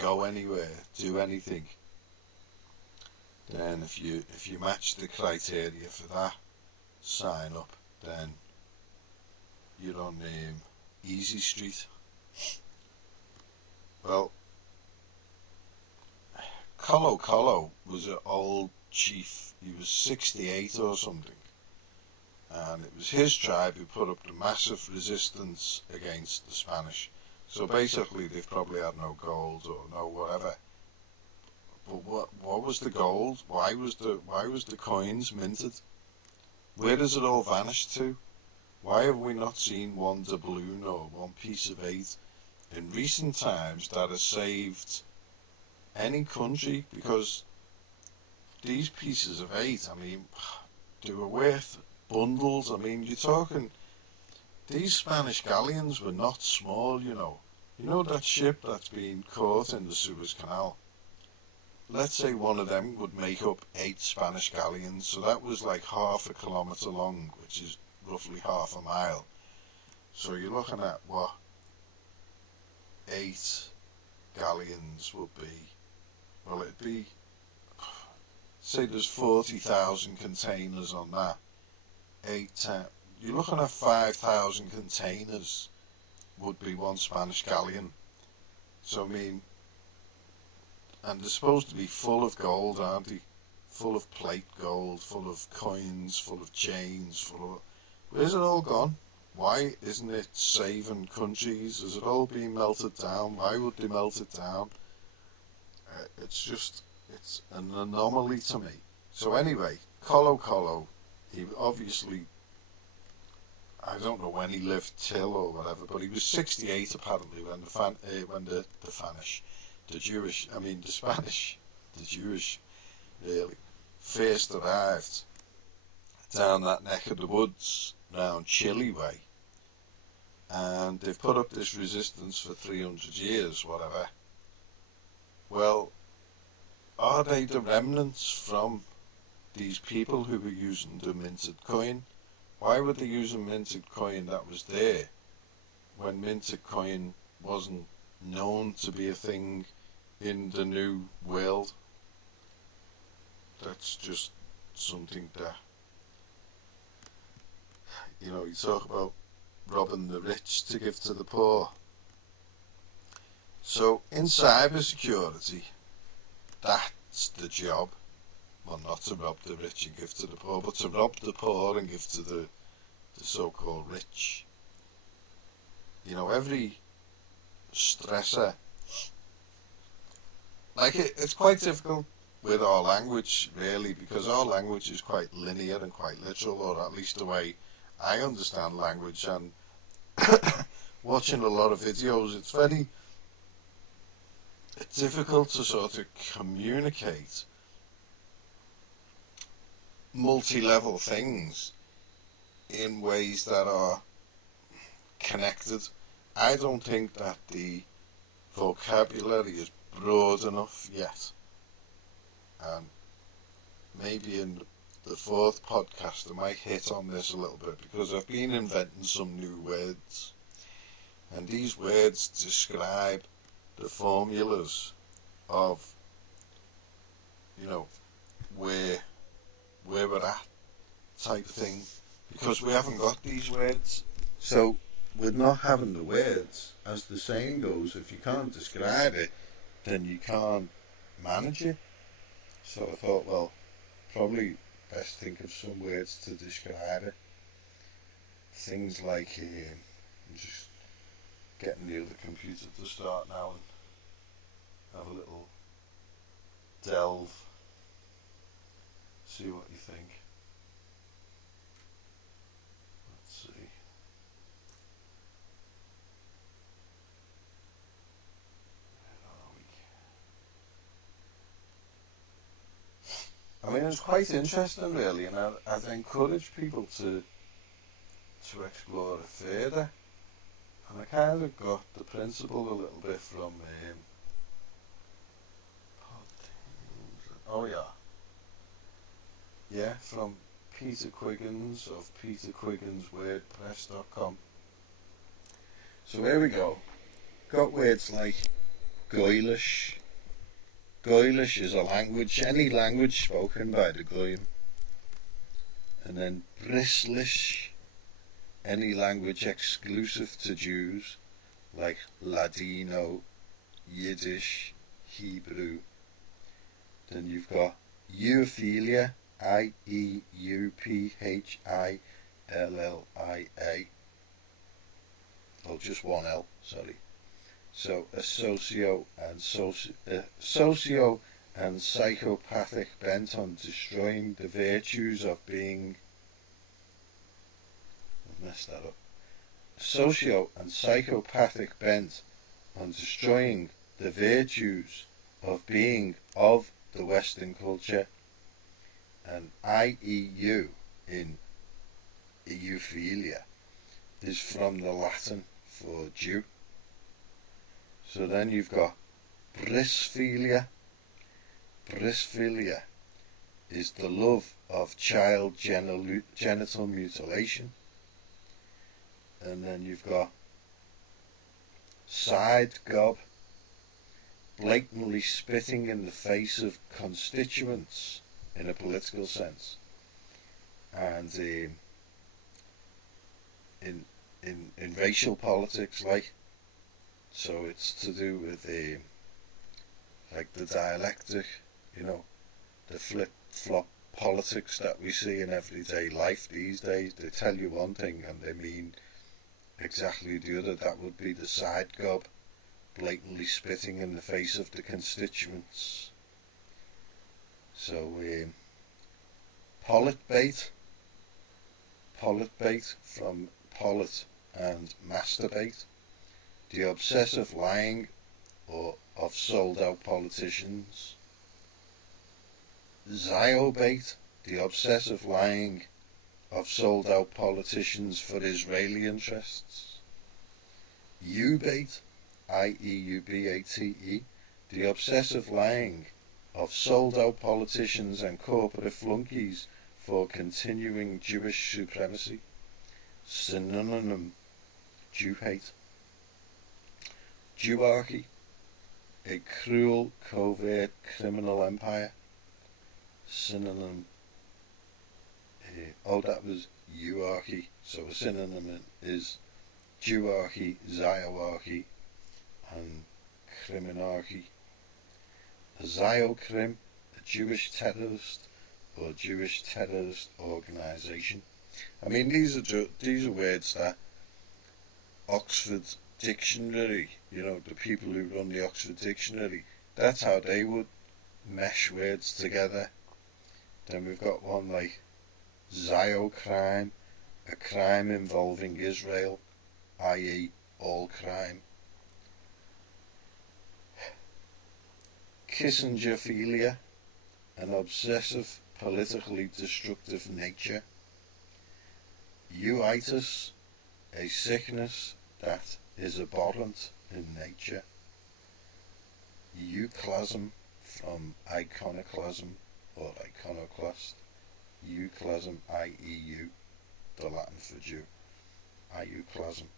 go anywhere, do anything, then if you match the criteria for that, sign up, then you're on Easy Street. Well, Colo Colo was an old chief. He was 68 or something, and it was his tribe who put up the massive resistance against the Spanish. So basically they've probably had no gold or no whatever. But what was the gold? Why was the coins minted? Where does it all vanish to? Why have we not seen one doubloon or one piece of 8 in recent times that has saved any country? Because these pieces of 8, I mean, they were worth bundles. I mean, you're talking, these Spanish galleons were not small, you know. You know that ship that's been caught in the Suez Canal? let's say one of them would make up 8 Spanish galleons, so that was like half a kilometre long, which is roughly half a mile. So you're looking at what 8 galleons would be. Well, it'd be, say there's 40,000 containers on that. You're looking at 5,000 containers would be one Spanish galleon. So I mean, and they're supposed to be full of gold, aren't they? Full of plate gold, full of coins, full of chains, full of... Where's it all gone? Why isn't it saving countries? Has it all been melted down? Why would they melt it down? It's an anomaly to me. So anyway, Colo Colo, he obviously, I don't know when he lived till or whatever, but he was 68 apparently when the Jewish really first arrived down that neck of the woods round Chile way, and they've put up this resistance for 300 years, whatever. Well, are they the remnants from these people who were using the minted coin? Why would they use a minted coin that was there when minted coin wasn't known to be a thing in the new world? That's just something that, you talk about robbing the rich to give to the poor. So in cybersecurity, that's the job. Well, not to rob the rich and give to the poor, but to rob the poor and give to the so-called rich. Every stressor, like it's quite difficult with our language, really, because our language is quite linear and quite literal, or at least the way I understand language, and watching a lot of videos, it's very difficult to sort of communicate multi-level things in ways that are connected. I don't think that the vocabulary is broad enough yet, and maybe in the 4th podcast I might hit on this a little bit, because I've been inventing some new words, and these words describe the formulas of where we're at, type thing, because we haven't got these words. So with not having the words, as the saying goes, if you can't describe it, then you can't manage it. So I thought, well, probably best think of some words to describe it. Things like, I'm just getting the other computer to start now and have a little delve, see what you think. Let's see. I mean, it's quite interesting, really, and I'd encourage people to explore it further. And I kind of got the principle a little bit from, from Peter Quiggins of peterquigginswordpress.com. So here we go. Got words like Goylish. Goylish is a language, any language spoken by the Goyim. And then Bristlish, any language exclusive to Jews, like Ladino, Yiddish, Hebrew. Then you've got Euphillia, Ieuphilia. Oh, just one L, sorry. So a socio and psychopathic bent on destroying the virtues of being... I've messed that up. Socio and psychopathic bent on destroying the virtues of being of the Western culture. And IEU in Euphilia is from the Latin for Jew. So then you've got Brisphilia, Brisophilia is the love of child genital mutilation. And then you've got side gob, blatantly spitting in the face of constituents in a political sense. And in racial politics, like, so it's to do with like the dialectic, you know, the flip-flop politics that we see in everyday life these days. They tell you one thing and they mean exactly the other. That would be the side gob, blatantly spitting in the face of the constituents. So politbait from polit and masturbate, the obsessive lying of sold out politicians. Zyobate, the obsessive lying of sold out politicians for Israeli interests. Ubate, IEUBATE, the obsessive lying of sold out politicians and corporate flunkies for continuing Jewish supremacy. Synonym, Jew hate. Jewarchy, a cruel, covert criminal empire. Synonym, that was euarchy, so a synonym is Jewarchy, Zioarchy, and criminarchy. A Ziocrim, a Jewish terrorist or Jewish terrorist organization. I mean, these are words that Oxford Dictionary, you know, the people who run the Oxford Dictionary, that's how they would mesh words together. Then we've got one like Ziocrime, a crime involving Israel, i.e. all crime. Kissingerphilia, an obsessive, politically destructive nature. Uitis, a sickness that is abhorrent in nature. Euclasm, from iconoclasm or iconoclast. Euclasm, I-E-U, the Latin for Jew. Iuclasm.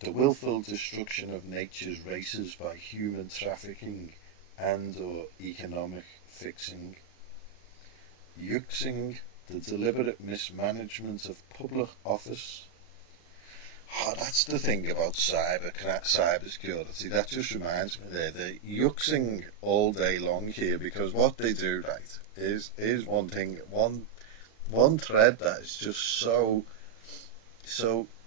The willful destruction of nature's races by human trafficking and or economic fixing. Yuxing, the deliberate mismanagement of public office. Oh, that's the thing about cybersecurity. That just reminds me there. They're yuxing all day long here, because what they do, right, is one thing, one thread that is just so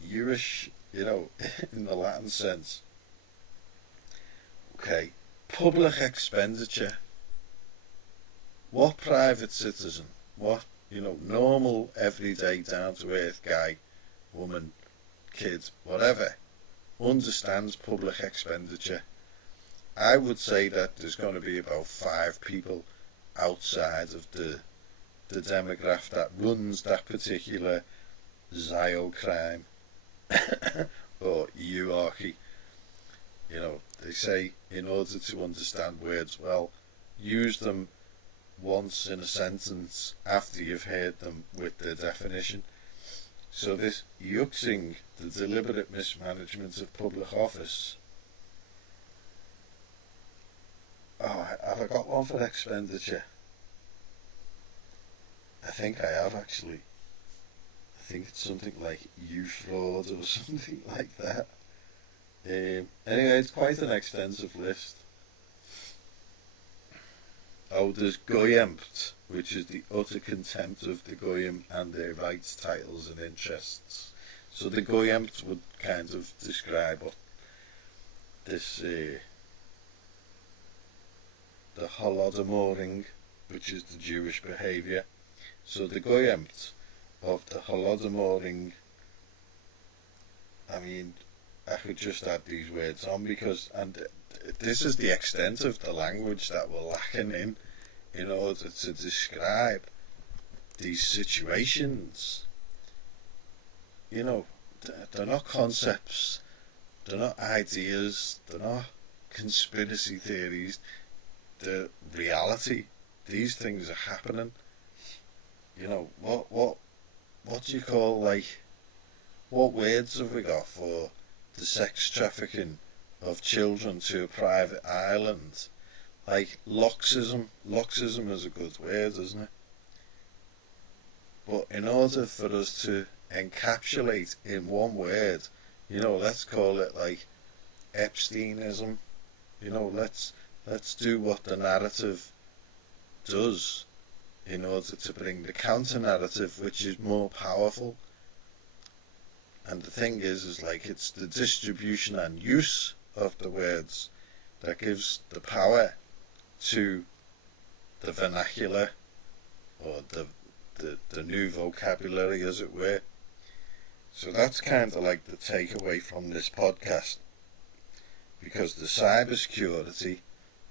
Jewish, you know, in the Latin sense. Okay, public expenditure. What private citizen, what, you know, normal, everyday, down-to-earth guy, woman, kid, whatever, understands public expenditure? I would say that there's going to be about 5 people outside of the demographic that runs that particular Ziocrime or euarchy. You know, they say in order to understand words well, use them once in a sentence after you've heard them with their definition. So this yuxing, the deliberate mismanagement of public office. Oh, have I got one for expenditure? I think I have, actually. I think it's something like fraud or something like that. Anyway, it's quite an extensive list. Oh, there's goyimpt, which is the utter contempt of the goyim and their rights, titles and interests. So the goyimpt would kind of describe what this, the holodomoring, which is the Jewish behaviour. So the goyimpt of the holodomoring, I mean, I could just add these words on because, and this is the extent of the language that we're lacking in order to describe these situations. You know, they're not concepts, they're not ideas, they're not conspiracy theories, they're reality. these things are happening. You know, what do you call, like, what words have we got for the sex trafficking of children to a private island? Like, loxism. Loxism is a good word, isn't it? But in order for us to encapsulate in one word, you know, let's call it like Epsteinism. You know, let's do what the narrative does in order to bring the counter narrative, which is more powerful. And the thing is like, it's the distribution and use of the words that gives the power to the vernacular, or the new vocabulary, as it were. So that's kind of like the takeaway from this podcast. Because the cybersecurity,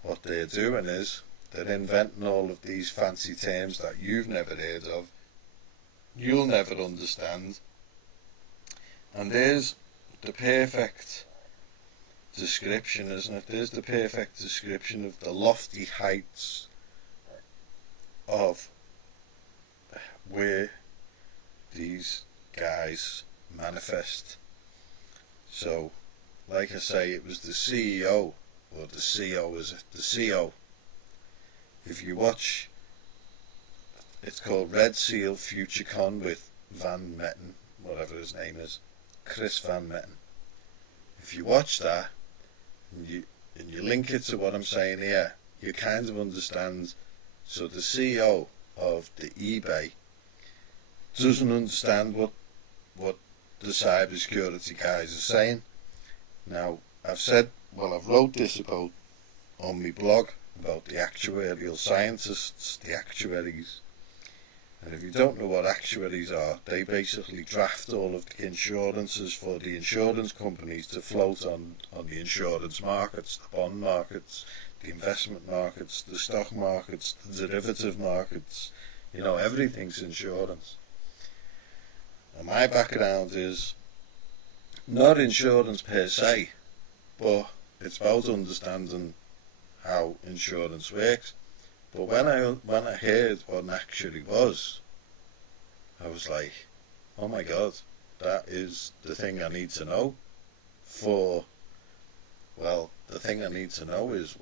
what they're doing is, they're inventing all of these fancy terms that you've never heard of, you'll never understand. And there's the perfect description, isn't it? There's the perfect description of the lofty heights of where these guys manifest. So, like I say, it was the CEO, or the CO, is it? The CO. If you watch, it's called Red Seal FutureCon with Van Metten, whatever his name is, Chris Van Metten. If you watch that, and you link it to what I'm saying here, you kind of understand. So the CEO of the eBay doesn't understand what the cybersecurity guys are saying. Now, I've wrote this about on my blog about the actuarial scientists, the actuaries. And if you don't know what actuaries are, they basically draft all of the insurances for the insurance companies to float on the insurance markets, the bond markets, the investment markets, the stock markets, the derivative markets. You know, everything's insurance. And my background is not insurance per se, but it's about understanding how insurance works. But when I heard what an actuary was, I was like, oh my God, that is the thing I need to know. The thing I need to know is,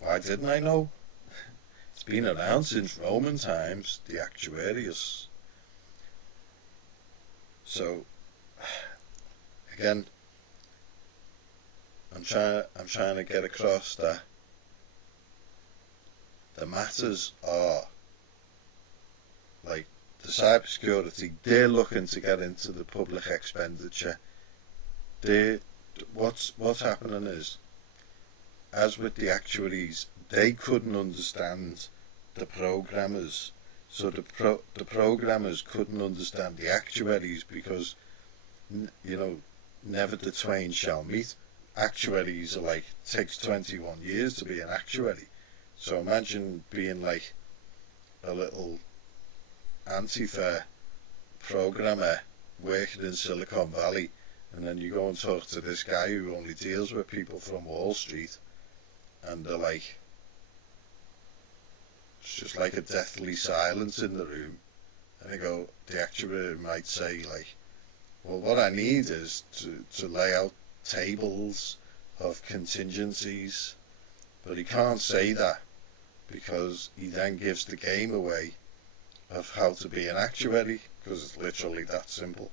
why didn't I know? It's been around since Roman times, the actuarius. So, again, I'm trying to get across that the matters are, like, the cybersecurity, they're looking to get into the public expenditure. What's happening is, as with the actuaries, they couldn't understand the programmers. So the programmers couldn't understand the actuaries because, you know, never the twain shall meet. Actuaries are like, takes 21 years to be an actuary. So imagine being like a little Antifa programmer working in Silicon Valley, and then you go and talk to this guy who only deals with people from Wall Street, and they're like, it's just like a deathly silence in the room. And the actuary might say, like, well, what I need is to lay out tables of contingencies. But he can't say that, because he then gives the game away of how to be an actuary, because it's literally that simple.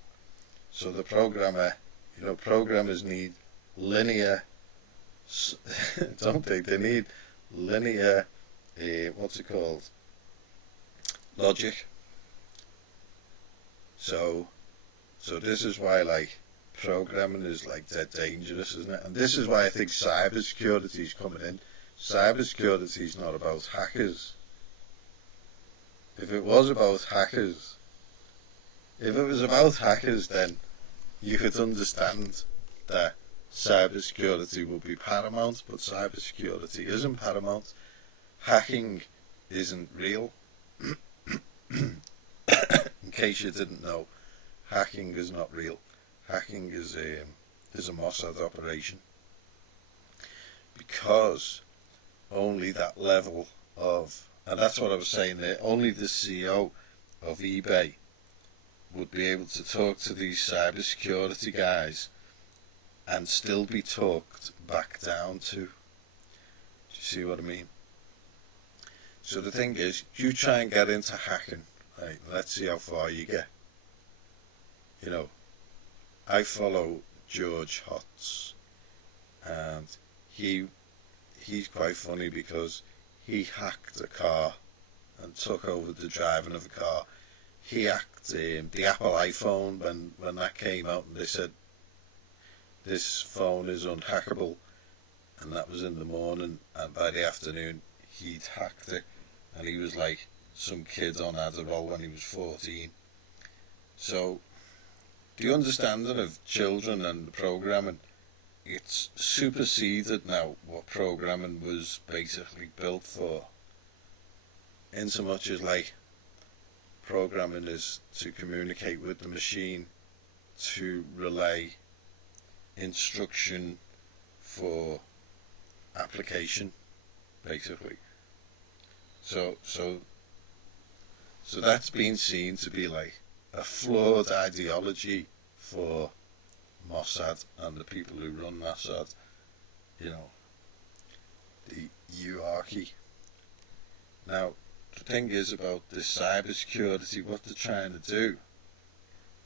So the programmers need linear, don't they? They need linear, what's it called? Logic. So this is why, like, programming is like dead dangerous, isn't it? And this is why I think cybersecurity is coming in. Cybersecurity is not about hackers. If it was about hackers, then you could understand that cybersecurity would be paramount, but cybersecurity isn't paramount. Hacking isn't real. In case you didn't know, hacking is not real. Hacking is a Mossad operation, because only that level and that's what I was saying there, only the CEO of eBay would be able to talk to these cybersecurity guys and still be talked back down to. Do you see what I mean? So the thing is, you try and get into hacking, right? Let's see how far you get. You know, I follow George Hotz, and he's quite funny because he hacked a car and took over the driving of a car. He hacked the Apple iPhone when that came out, and they said this phone is unhackable, and that was in the morning, and by the afternoon he'd hacked it, and he was like some kid on Adderall when he was 14. So the understanding of children and programming, it's superseded now what programming was basically built for. In so much as like programming is to communicate with the machine, to relay instruction for application, basically. So that's been seen to be like a flawed ideology for Mossad and the people who run Mossad, you know, the hierarchy. Now, the thing is about this cybersecurity, what they're trying to do,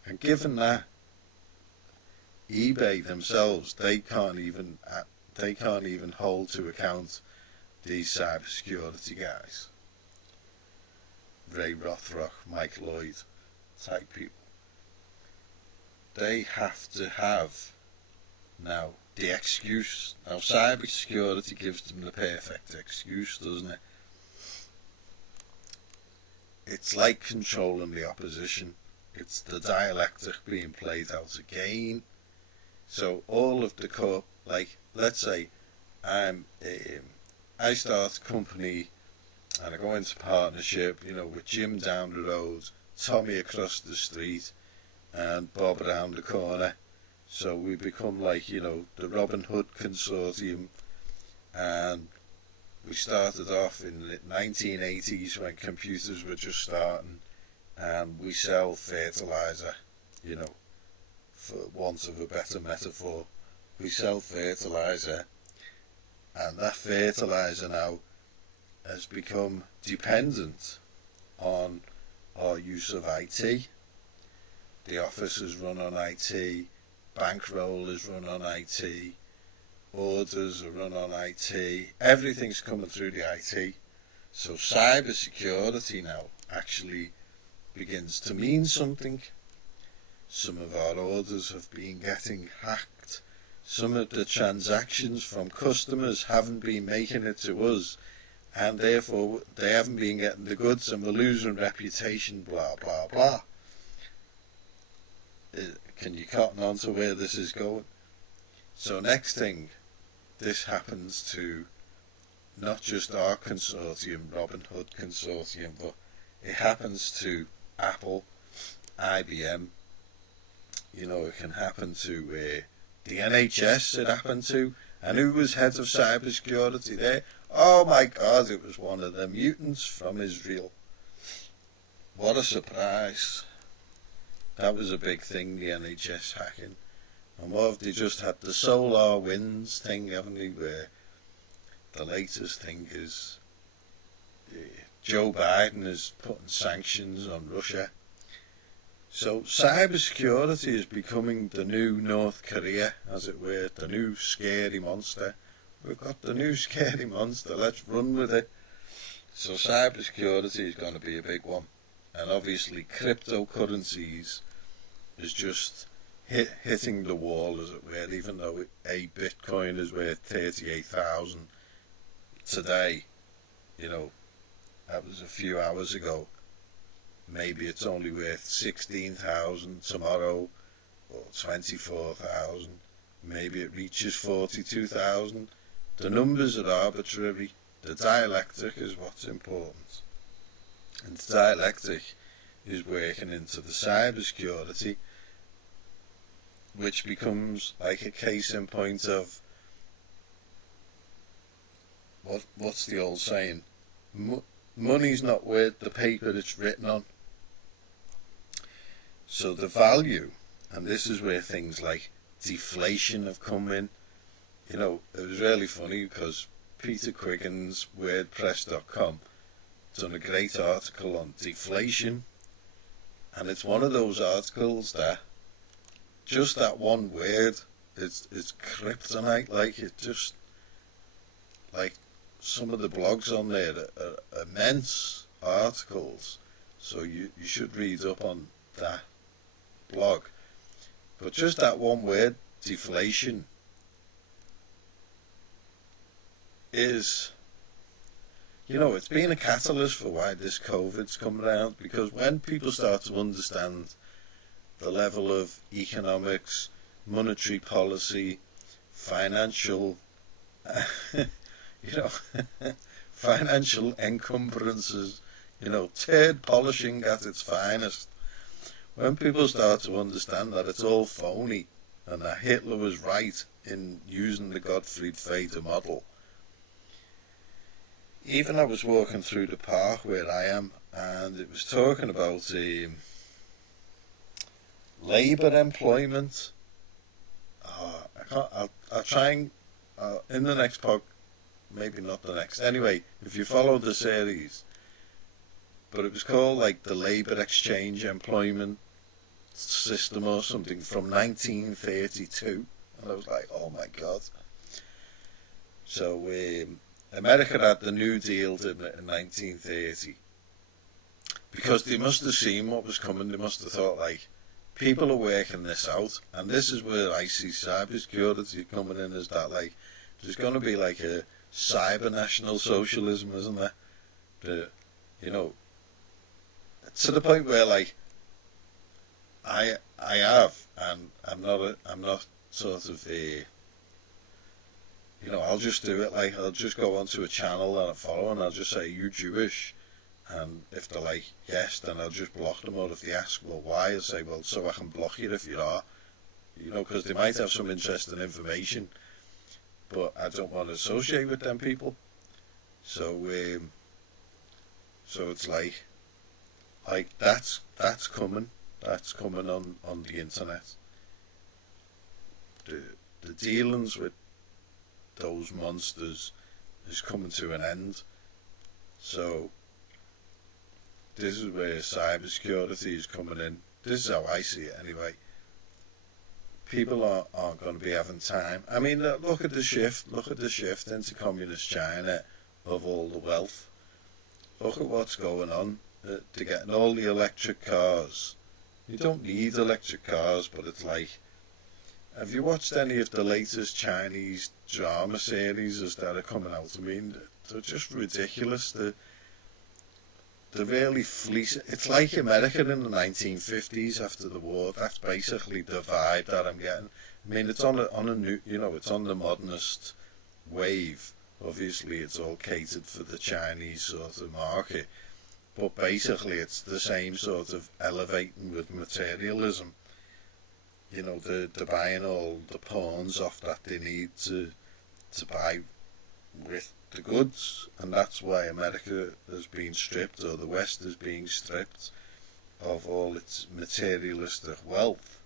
and given that eBay themselves, they can't even hold to account these cybersecurity guys, Ray Rothrock, Mike Lloyd type people. They have to have now the excuse. Now cybersecurity gives them the perfect excuse, doesn't it? It's like controlling the opposition. It's the dialectic being played out again. So all of the core, like let's say I start a company and I go into partnership, you know, with Jim down the road, Tommy across the street, and Bob around the corner. So we become like, you know, the Robin Hood Consortium, and we started off in the 1980s when computers were just starting, and we sell fertilizer, you know, for want of a better metaphor. We sell fertilizer, and that fertilizer now has become dependent on our use of IT. The office is run on IT, bankroll is run on IT, orders are run on IT, everything's coming through the IT. So cyber security now actually begins to mean something. Some of our orders have been getting hacked. Some of the transactions from customers haven't been making it to us, and therefore they haven't been getting the goods, and we're losing reputation, blah, blah, blah. Can you cotton on to where this is going? So next thing, this happens to not just our consortium, Robin Hood Consortium, but it happens to Apple, IBM, you know, it can happen to the NHS, it happened to, and who was head of cybersecurity there? Oh my God, it was one of the mutants from Israel. What a surprise. That was a big thing, the NHS hacking. And what have they just had? The SolarWinds thing, haven't they, where the latest thing is Joe Biden is putting sanctions on Russia. So cybersecurity is becoming the new North Korea, as it were, the new scary monster. We've got the new scary monster, let's run with it. So cybersecurity is going to be a big one. And obviously cryptocurrencies is just hitting the wall, as it were, even though a Bitcoin is worth 38,000 today, you know, that was a few hours ago. Maybe it's only worth 16,000 tomorrow, or 24,000. Maybe it reaches 42,000. The numbers are arbitrary. The dialectic is what's important. And the dialectic is working into the cybersecurity, which becomes like a case in point of what's the old saying? money's not worth the paper it's written on. So the value, and this is where things like deflation have come in. You know, it was really funny because Peter Quiggins, WordPress.com, done a great article on deflation, and it's one of those articles that just that one word is kryptonite. Like, it just, like, some of the blogs on there are immense articles, so you should read up on that blog. But just that one word, deflation, is, you know, it's been a catalyst for why this COVID's come around, because when people start to understand the level of economics, monetary policy, financial, you know, financial encumbrances, you know, turd polishing at its finest, when people start to understand that it's all phony and that Hitler was right in using the Gottfried Feder model. Even I was walking through the park where I am, and it was talking about labour employment. I'll try and, in the next pod, maybe not the next. Anyway, if you follow the series, but it was called like the Labour Exchange Employment System or something from 1932, and I was like, oh my god. So America had the New Deal in 1930, because they must have seen what was coming. They must have thought, like, people are working this out, and this is where I see cybersecurity coming in, is that, like, there's going to be like a cyber national socialism, isn't there? You know, to the point where, like, I have, and I'm not sort of you know, I'll just do it, like, I'll just go onto a channel that I follow and I'll just say, you Jewish? And if they're like, yes, then I'll just block them. Or if they ask, well, why? I'll say, well, so I can block you if you are. You know, because they might have some interesting information, but I don't want to associate with them people. So, so it's like that's coming. That's coming on the internet. The dealings with those monsters is coming to an end. So this is where cybersecurity is coming in. This is how I see it anyway. People aren't going to be having time. I mean, look at the shift into communist China of all the wealth. Look at what's going on. They're getting all the electric cars. You don't need electric cars, but it's like, have you watched any of the latest Chinese drama series that are coming out? I mean, they're just ridiculous. They're really fleecing. It's like America in the 1950s after the war. That's basically the vibe that I'm getting. I mean, it's on a new, you know, it's on the modernist wave. Obviously, it's all catered for the Chinese sort of market, but basically, it's the same sort of elevating with materialism. You know, they're buying all the pawns off that they need to buy with the goods, and that's why America has been stripped, or the West is being stripped of all its materialistic wealth.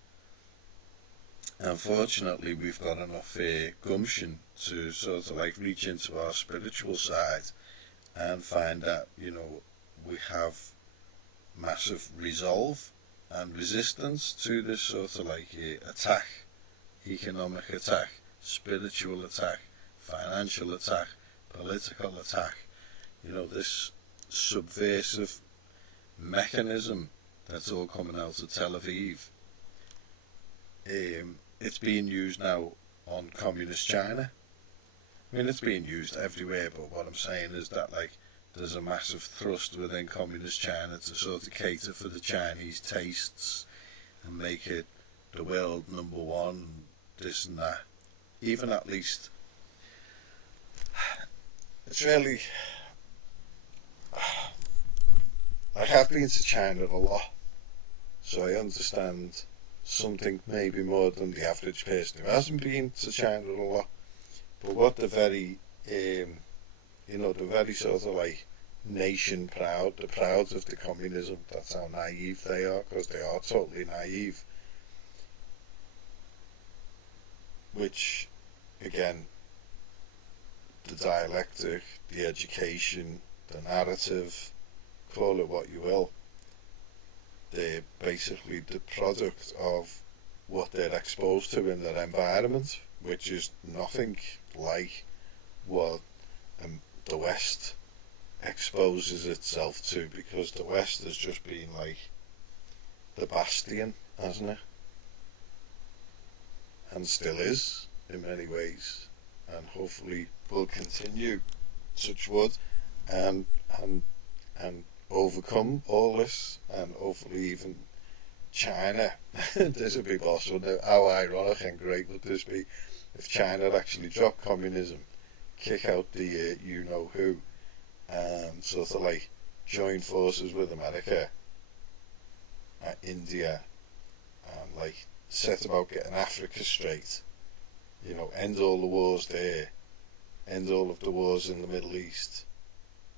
Unfortunately, we've got enough gumption to sort of like reach into our spiritual side and find that, you know, we have massive resolve and resistance to this sort of like attack, economic attack, spiritual attack, financial attack, political attack. You know, this subversive mechanism that's all coming out of Tel Aviv. It's being used now on communist China. I mean, it's being used everywhere, but what I'm saying is that, like, there's a massive thrust within communist China to sort of cater for the Chinese tastes and make it the world number one, this and that. Even at least, it's really, like, I've been to China a lot, so I understand something maybe more than the average person who hasn't been to China a lot. But what the very, you know, the very sort of like nation proud. They're proud of the communism. That's how naive they are, because they are totally naive. Which, again, the dialectic, the education, the narrative, call it what you will, they're basically the product of what they're exposed to in their environment, which is nothing like what the West exposes itself to, because the West has just been like the bastion, hasn't it? And still is in many ways, and hopefully will continue, touch wood, and and overcome all this, and hopefully even China. This would be possible. Now, how ironic and great would this be if China actually dropped communism, kick out the you know who, and sort of like join forces with America, India, and like set about getting Africa straight. You know, end all the wars there, end all of the wars in the Middle East.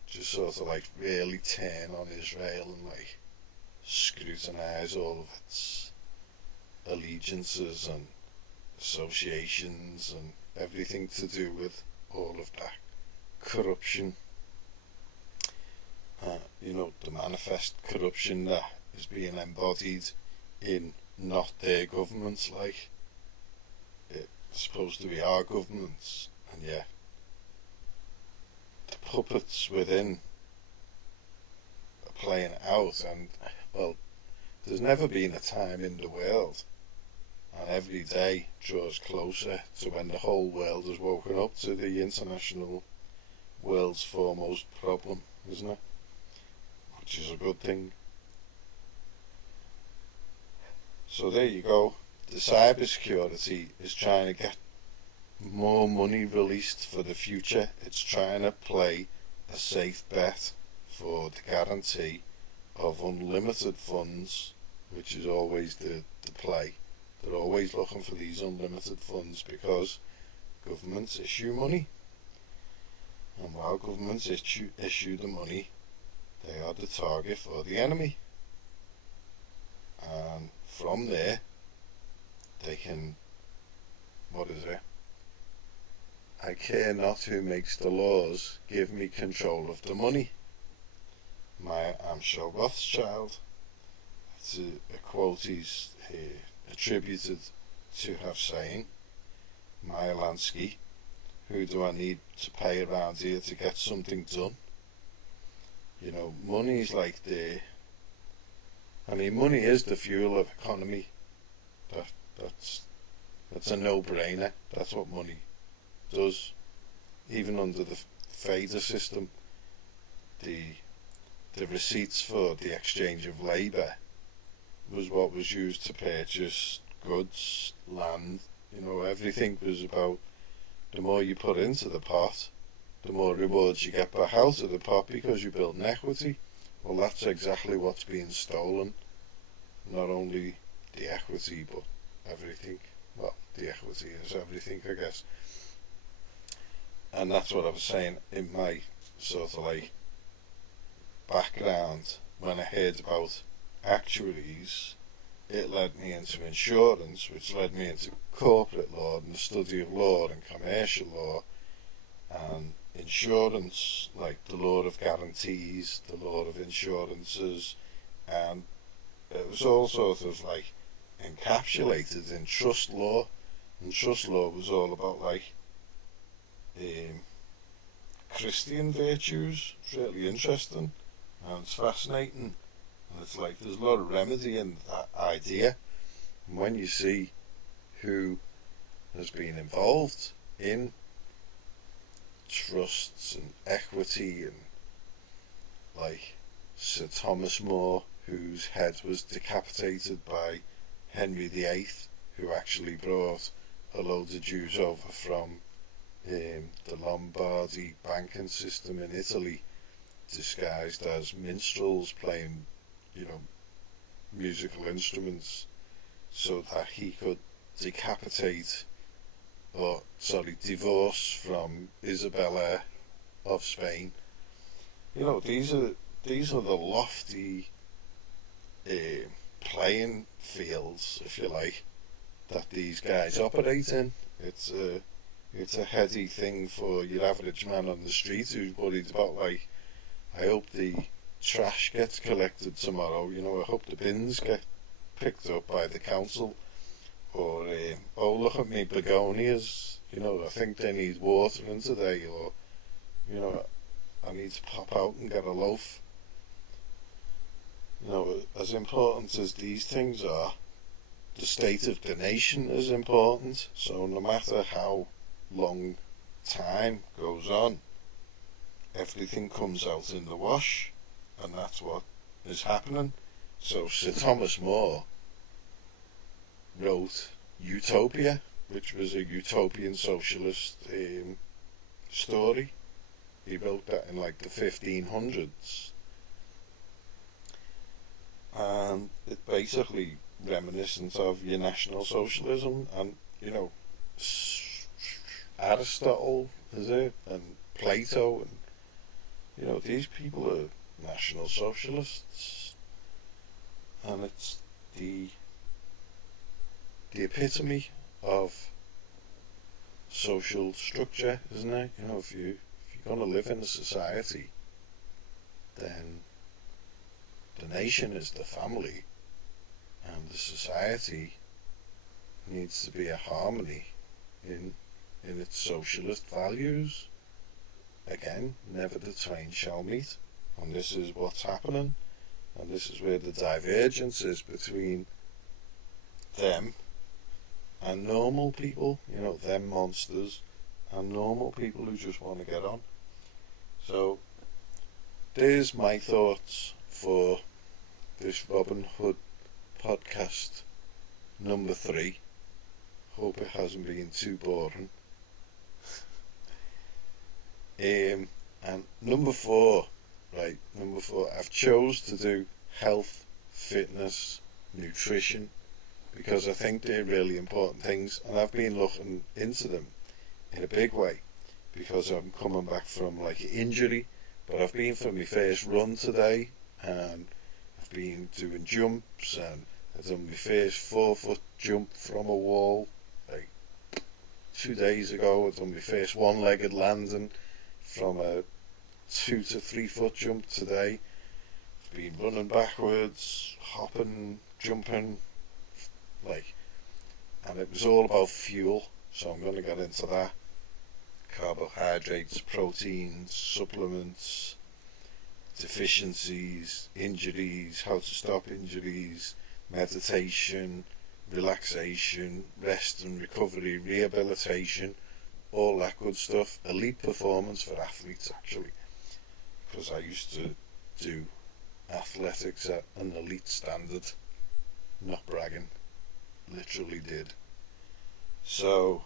Just sort of like really turn on Israel and like scrutinise all of its allegiances and associations and everything to do with all of that corruption. You know, the manifest corruption that is being embodied in not their governments, like it's supposed to be our governments, and yet the puppets within are playing it out. And well, there's never been a time in the world, and every day draws closer to when the whole world has woken up to the international world's foremost problem, isn't it? Which is a good thing. So there you go. The cybersecurity is trying to get more money released for the future. It's trying to play a safe bet for the guarantee of unlimited funds, which is always the play. They're always looking for these unlimited funds because governments issue money. And while governments issue the money, they are the target for the enemy. And from there, they can, what is it? I care not who makes the laws, give me control of the money. Maya Amschel Rothschild. It's a quote he's attributed to have saying. Meyer Lansky, who do I need to pay around here to get something done? You know, money is like money is the fuel of economy. That's a no-brainer. That's what money does. Even under the FADA system, the receipts for the exchange of labour was what was used to purchase goods, land. You know, everything was about the more you put into the pot, the more rewards you get back out of the pot because you build an equity. Well, that's exactly what's being stolen. Not only the equity, but everything. Well, the equity is everything, I guess. And that's what I was saying in my sort of like background when I heard about actuaries. It led me into insurance, which led me into corporate law and the study of law and commercial law and insurance, like the law of guarantees, the law of insurances, and it was all sort of like encapsulated in trust law. And trust law was all about like Christian virtues. It's really interesting and it's fascinating, and it's like there's a lot of remedy in that idea. And when you see who has been involved in trusts and equity, and like Sir Thomas More, whose head was decapitated by Henry VIII, who actually brought a load of Jews over from the Lombardy banking system in Italy, disguised as minstrels playing, you know, musical instruments, so that he could divorce from Isabella of Spain. these are the lofty playing fields, if you like, that these guys operate in. It's a heady thing for your average man on the street who's worried about, like, I hope the trash gets collected tomorrow, I hope the bins get picked up by the council, or oh, look at me begonias, I think they need watering today, or I need to pop out and get a loaf. As important as these things are, the state of the nation is important. So no matter how long time goes on, everything comes out in the wash, and that's what is happening. So Sir Thomas More wrote Utopia, which was a utopian socialist story. He wrote that in like the 1500s, and it's basically reminiscent of your National Socialism, and Aristotle is it, and Plato, and these people are National Socialists, and it's the epitome of social structure, isn't it? If you're going to live in a society, then the nation is the family, and the society needs to be a harmony in its socialist values. Again, never the twain shall meet, and this is what's happening, and this is where the divergence is between them and normal people, them monsters, and normal people who just want to get on. So there's my thoughts for this Robin Hood podcast number 3. Hope it hasn't been too boring. And number 4, I've chose to do health, fitness, nutrition, because I think they're really important things, and I've been looking into them in a big way, because I'm coming back from like an injury, but I've been for my first run today, and I've been doing jumps, and I've done my first 4-foot jump from a wall like 2 days ago. I've done my first one-legged landing from a 2 to 3 foot jump today. I've been running backwards, hopping, jumping, and it was all about fuel, so I'm going to get into that. Carbohydrates, proteins, supplements, deficiencies, injuries, how to stop injuries, meditation, relaxation, rest and recovery, rehabilitation, all that good stuff. Elite performance for athletes, actually, because I used to do athletics at an elite standard. Not bragging, literally did. So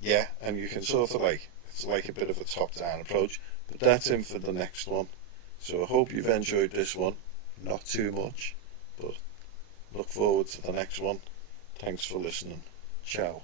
yeah, and you can sort of it's like a bit of a top-down approach, but that's in for the next one. So I hope you've enjoyed this one. Not too much, but look forward to the next one. Thanks for listening. Ciao.